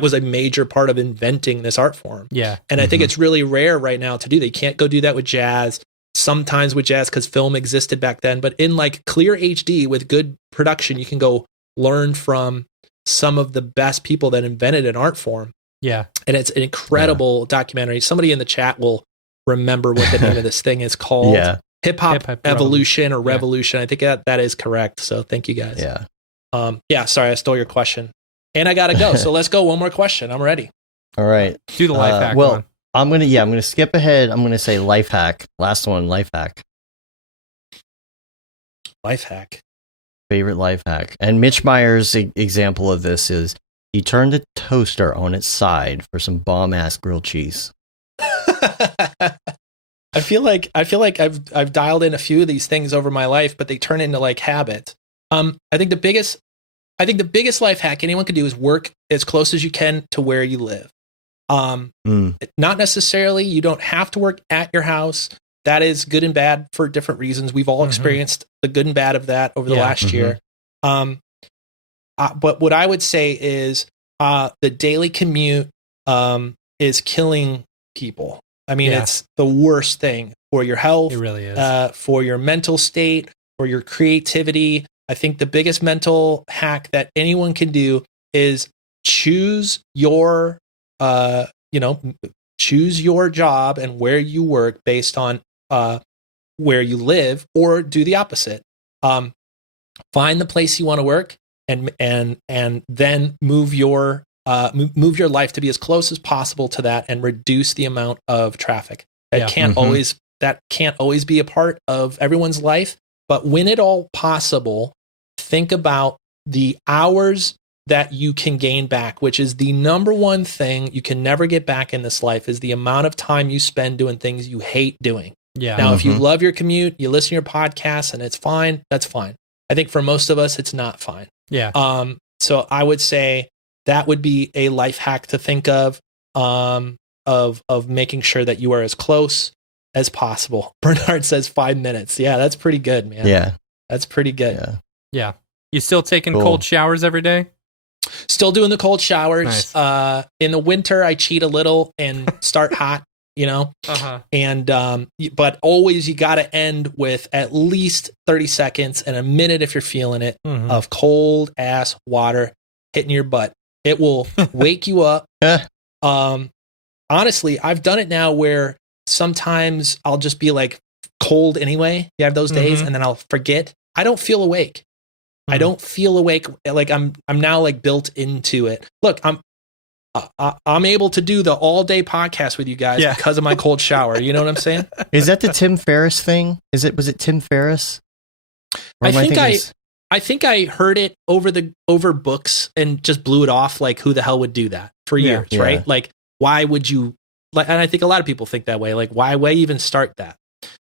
was a major part of inventing this art form. Yeah. And I think it's really rare right now to do. They can't go do that with jazz. Sometimes with jazz, because film existed back then, but in like clear HD with good production, you can go learn from some of the best people that invented an art form. Yeah. And it's an incredible documentary. Somebody in the chat will remember what the name of this thing is called. Hip Hop Evolution or Revolution. I think that is correct. So thank you guys. Yeah. Sorry, I stole your question. And I gotta go. So let's go. One more question. I'm ready. All right. Do the life hack. Well, I'm gonna skip ahead. I'm gonna say life hack. Last one, life hack. Life hack. Favorite life hack. And Mitch Meyer's example of this is he turned the toaster on its side for some bomb ass grilled cheese. I feel like I've dialed in a few of these things over my life, but they turn into like habits. I think the biggest life hack anyone can do is work as close as you can to where you live. Not necessarily, you don't have to work at your house. That is good and bad for different reasons. We've all experienced the good and bad of that over the last year. But what I would say is the daily commute is killing people. I mean, it's the worst thing for your health. It really is. For your mental state, for your creativity. I think the biggest mental hack that anyone can do is choose your job and where you work based on where you live, or do the opposite. Find the place you want to work and then move your life to be as close as possible to that, and reduce the amount of traffic. That can't always be a part of everyone's life, but when at all possible, think about the hours that you can gain back, which is the number one thing you can never get back in this life, is the amount of time you spend doing things you hate doing. Yeah. Now, if you love your commute, you listen to your podcast and it's fine, that's fine. I think for most of us, it's not fine. Yeah. So I would say that would be a life hack to think of making sure that you are as close as possible. Bernard says 5 minutes. Yeah, that's pretty good, man. Yeah. That's pretty good. Yeah. You still taking cold showers every day? Still doing the cold showers. Nice. In the winter, I cheat a little and start hot, and, but always you got to end with at least 30 seconds and a minute, if you're feeling it, of cold ass water hitting your butt. It will wake you up. Honestly, I've done it now where sometimes I'll just be like cold anyway. You have those days, and then I'll forget. I don't feel awake. I don't feel awake. Like I'm now like built into it. Look, I'm able to do the all day podcast with you guys because of my cold shower. You know what I'm saying? Is that the Tim Ferriss thing? Was it Tim Ferriss? I think I heard it over books and just blew it off. Like, who the hell would do that for years, right? Like, why would you? Like, and I think a lot of people think that way. Like, why even start that?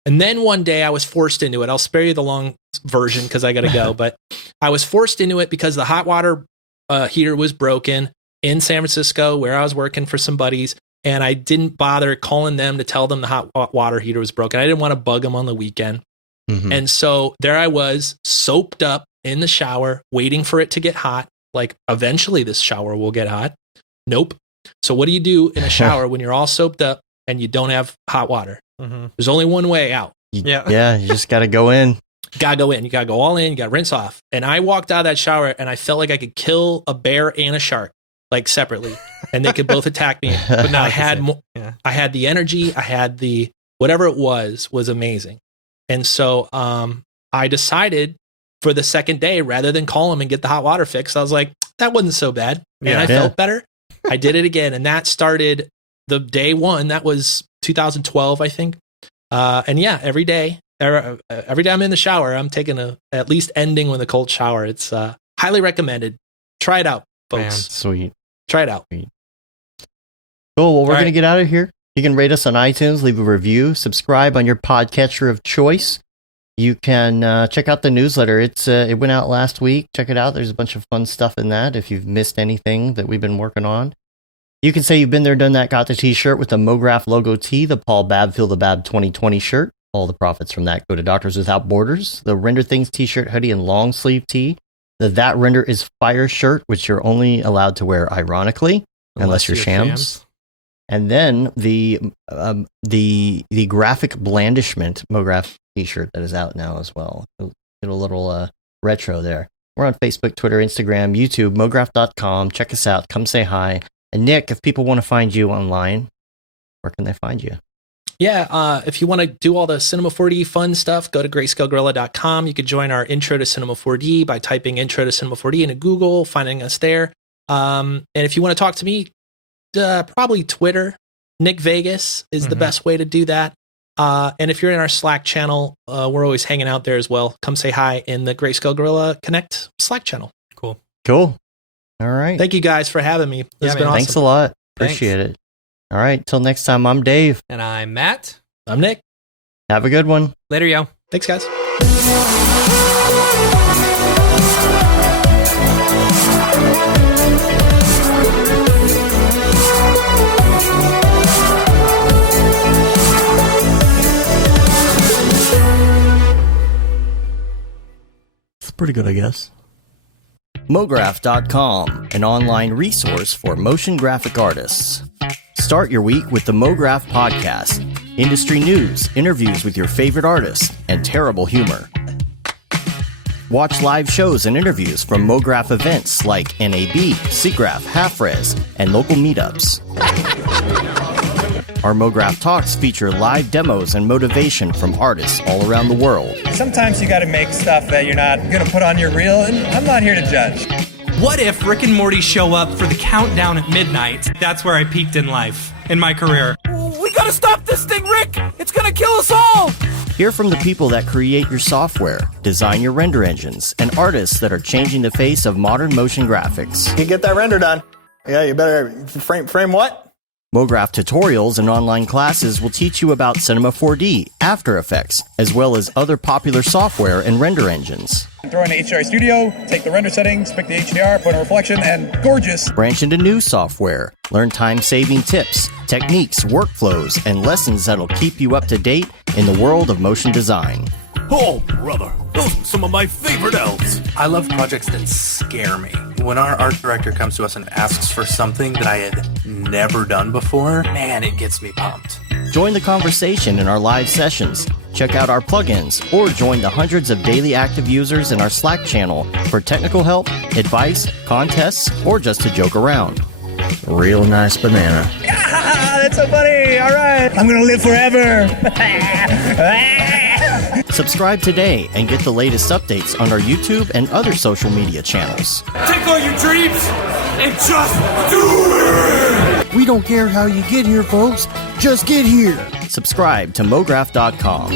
And then one day I was forced into it. I'll spare you the long version because I got to go. But I was forced into it because the hot water heater was broken in San Francisco where I was working for some buddies. And I didn't bother calling them to tell them the hot water heater was broken. I didn't want to bug them on the weekend. And so there I was, soaped up in the shower, waiting for it to get hot. Like, eventually this shower will get hot. Nope. So what do you do in a shower when you're all soaped up and you don't have hot water? There's only one way out. You just got to go in. You got to go in. You got to go all in. You got to rinse off. And I walked out of that shower and I felt like I could kill a bear and a shark, like, separately, and they could both attack me. But now I had the energy. I had the whatever it was amazing. And so I decided for the second day, rather than call them and get the hot water fixed, I was like, that wasn't so bad. And I felt better. I did it again. And that started the day one. That was 2012, I think. And every day every time I'm in the shower, I'm taking at least ending with a cold shower. It's highly recommended. Try it out, folks. Man, sweet. Try it out. Sweet. Cool. Well, we're going to get out of here. You can rate us on iTunes, leave a review, subscribe on your podcatcher of choice. You can check out the newsletter. It went out last week. Check it out. There's a bunch of fun stuff in that if you've missed anything that we've been working on. You can say you've been there, done that, got the t-shirt with the Mograph logo tee, the Paul Babb Feel the Bab 2020 shirt. All the profits from that go to Doctors Without Borders. The Render Things t-shirt, hoodie, and long sleeve tee. The That Render is Fire shirt, which you're only allowed to wear ironically, unless you're shams. And then the graphic blandishment Mograph t-shirt that is out now as well. Get a little retro there. We're on Facebook, Twitter, Instagram, YouTube, mograph.com. Check us out. Come say hi. And Nick, if people want to find you online, where can they find you? Yeah, if you want to do all the Cinema 4D fun stuff, go to grayscalegorilla.com. You could join our Intro to Cinema 4D by typing Intro to Cinema 4D into Google, finding us there. And if you want to talk to me, probably Twitter. Nick Vegas is the best way to do that. And if you're in our Slack channel, we're always hanging out there as well. Come say hi in the Grayscale Gorilla Connect Slack channel. Cool. All right. Thank you guys for having me. It's been awesome. Thanks a lot. Appreciate it. All right. Till next time, I'm Dave. And I'm Matt. I'm Nick. Have a good one. Later, yo. Thanks, guys. It's pretty good, I guess. Mograph.com, an online resource for motion graphic artists. Start your week with the Mograph podcast. Industry news, interviews with your favorite artists, and terrible humor. Watch live shows and interviews from Mograph events like NAB, SIGGRAPH, Half-Res, and local meetups. Our Mograph Talks feature live demos and motivation from artists all around the world. Sometimes you gotta make stuff that you're not gonna put on your reel, and I'm not here to judge. What if Rick and Morty show up for the countdown at midnight? That's where I peaked in life, in my career. We gotta stop this thing, Rick! It's gonna kill us all! Hear from the people that create your software, design your render engines, and artists that are changing the face of modern motion graphics. You get that render done. Yeah, you better frame what? Mograph tutorials and online classes will teach you about Cinema 4D, After Effects, as well as other popular software and render engines. Throw in the HDR Studio, take the render settings, pick the HDR, put in a reflection, and gorgeous. Branch into new software. Learn time-saving tips, techniques, workflows, and lessons that'll keep you up to date in the world of motion design. Oh, brother, those are some of my favorite elves. I love projects that scare me. When our art director comes to us and asks for something that I had never done before, man, it gets me pumped. Join the conversation in our live sessions. Check out our plugins, or join the hundreds of daily active users in our Slack channel for technical help, advice, contests, or just to joke around. Real nice banana. Yeah, that's so funny. All right. I'm going to live forever. Subscribe today and get the latest updates on our YouTube and other social media channels. Take all your dreams and just do it! We don't care how you get here, folks. Just get here. Subscribe to Mograph.com.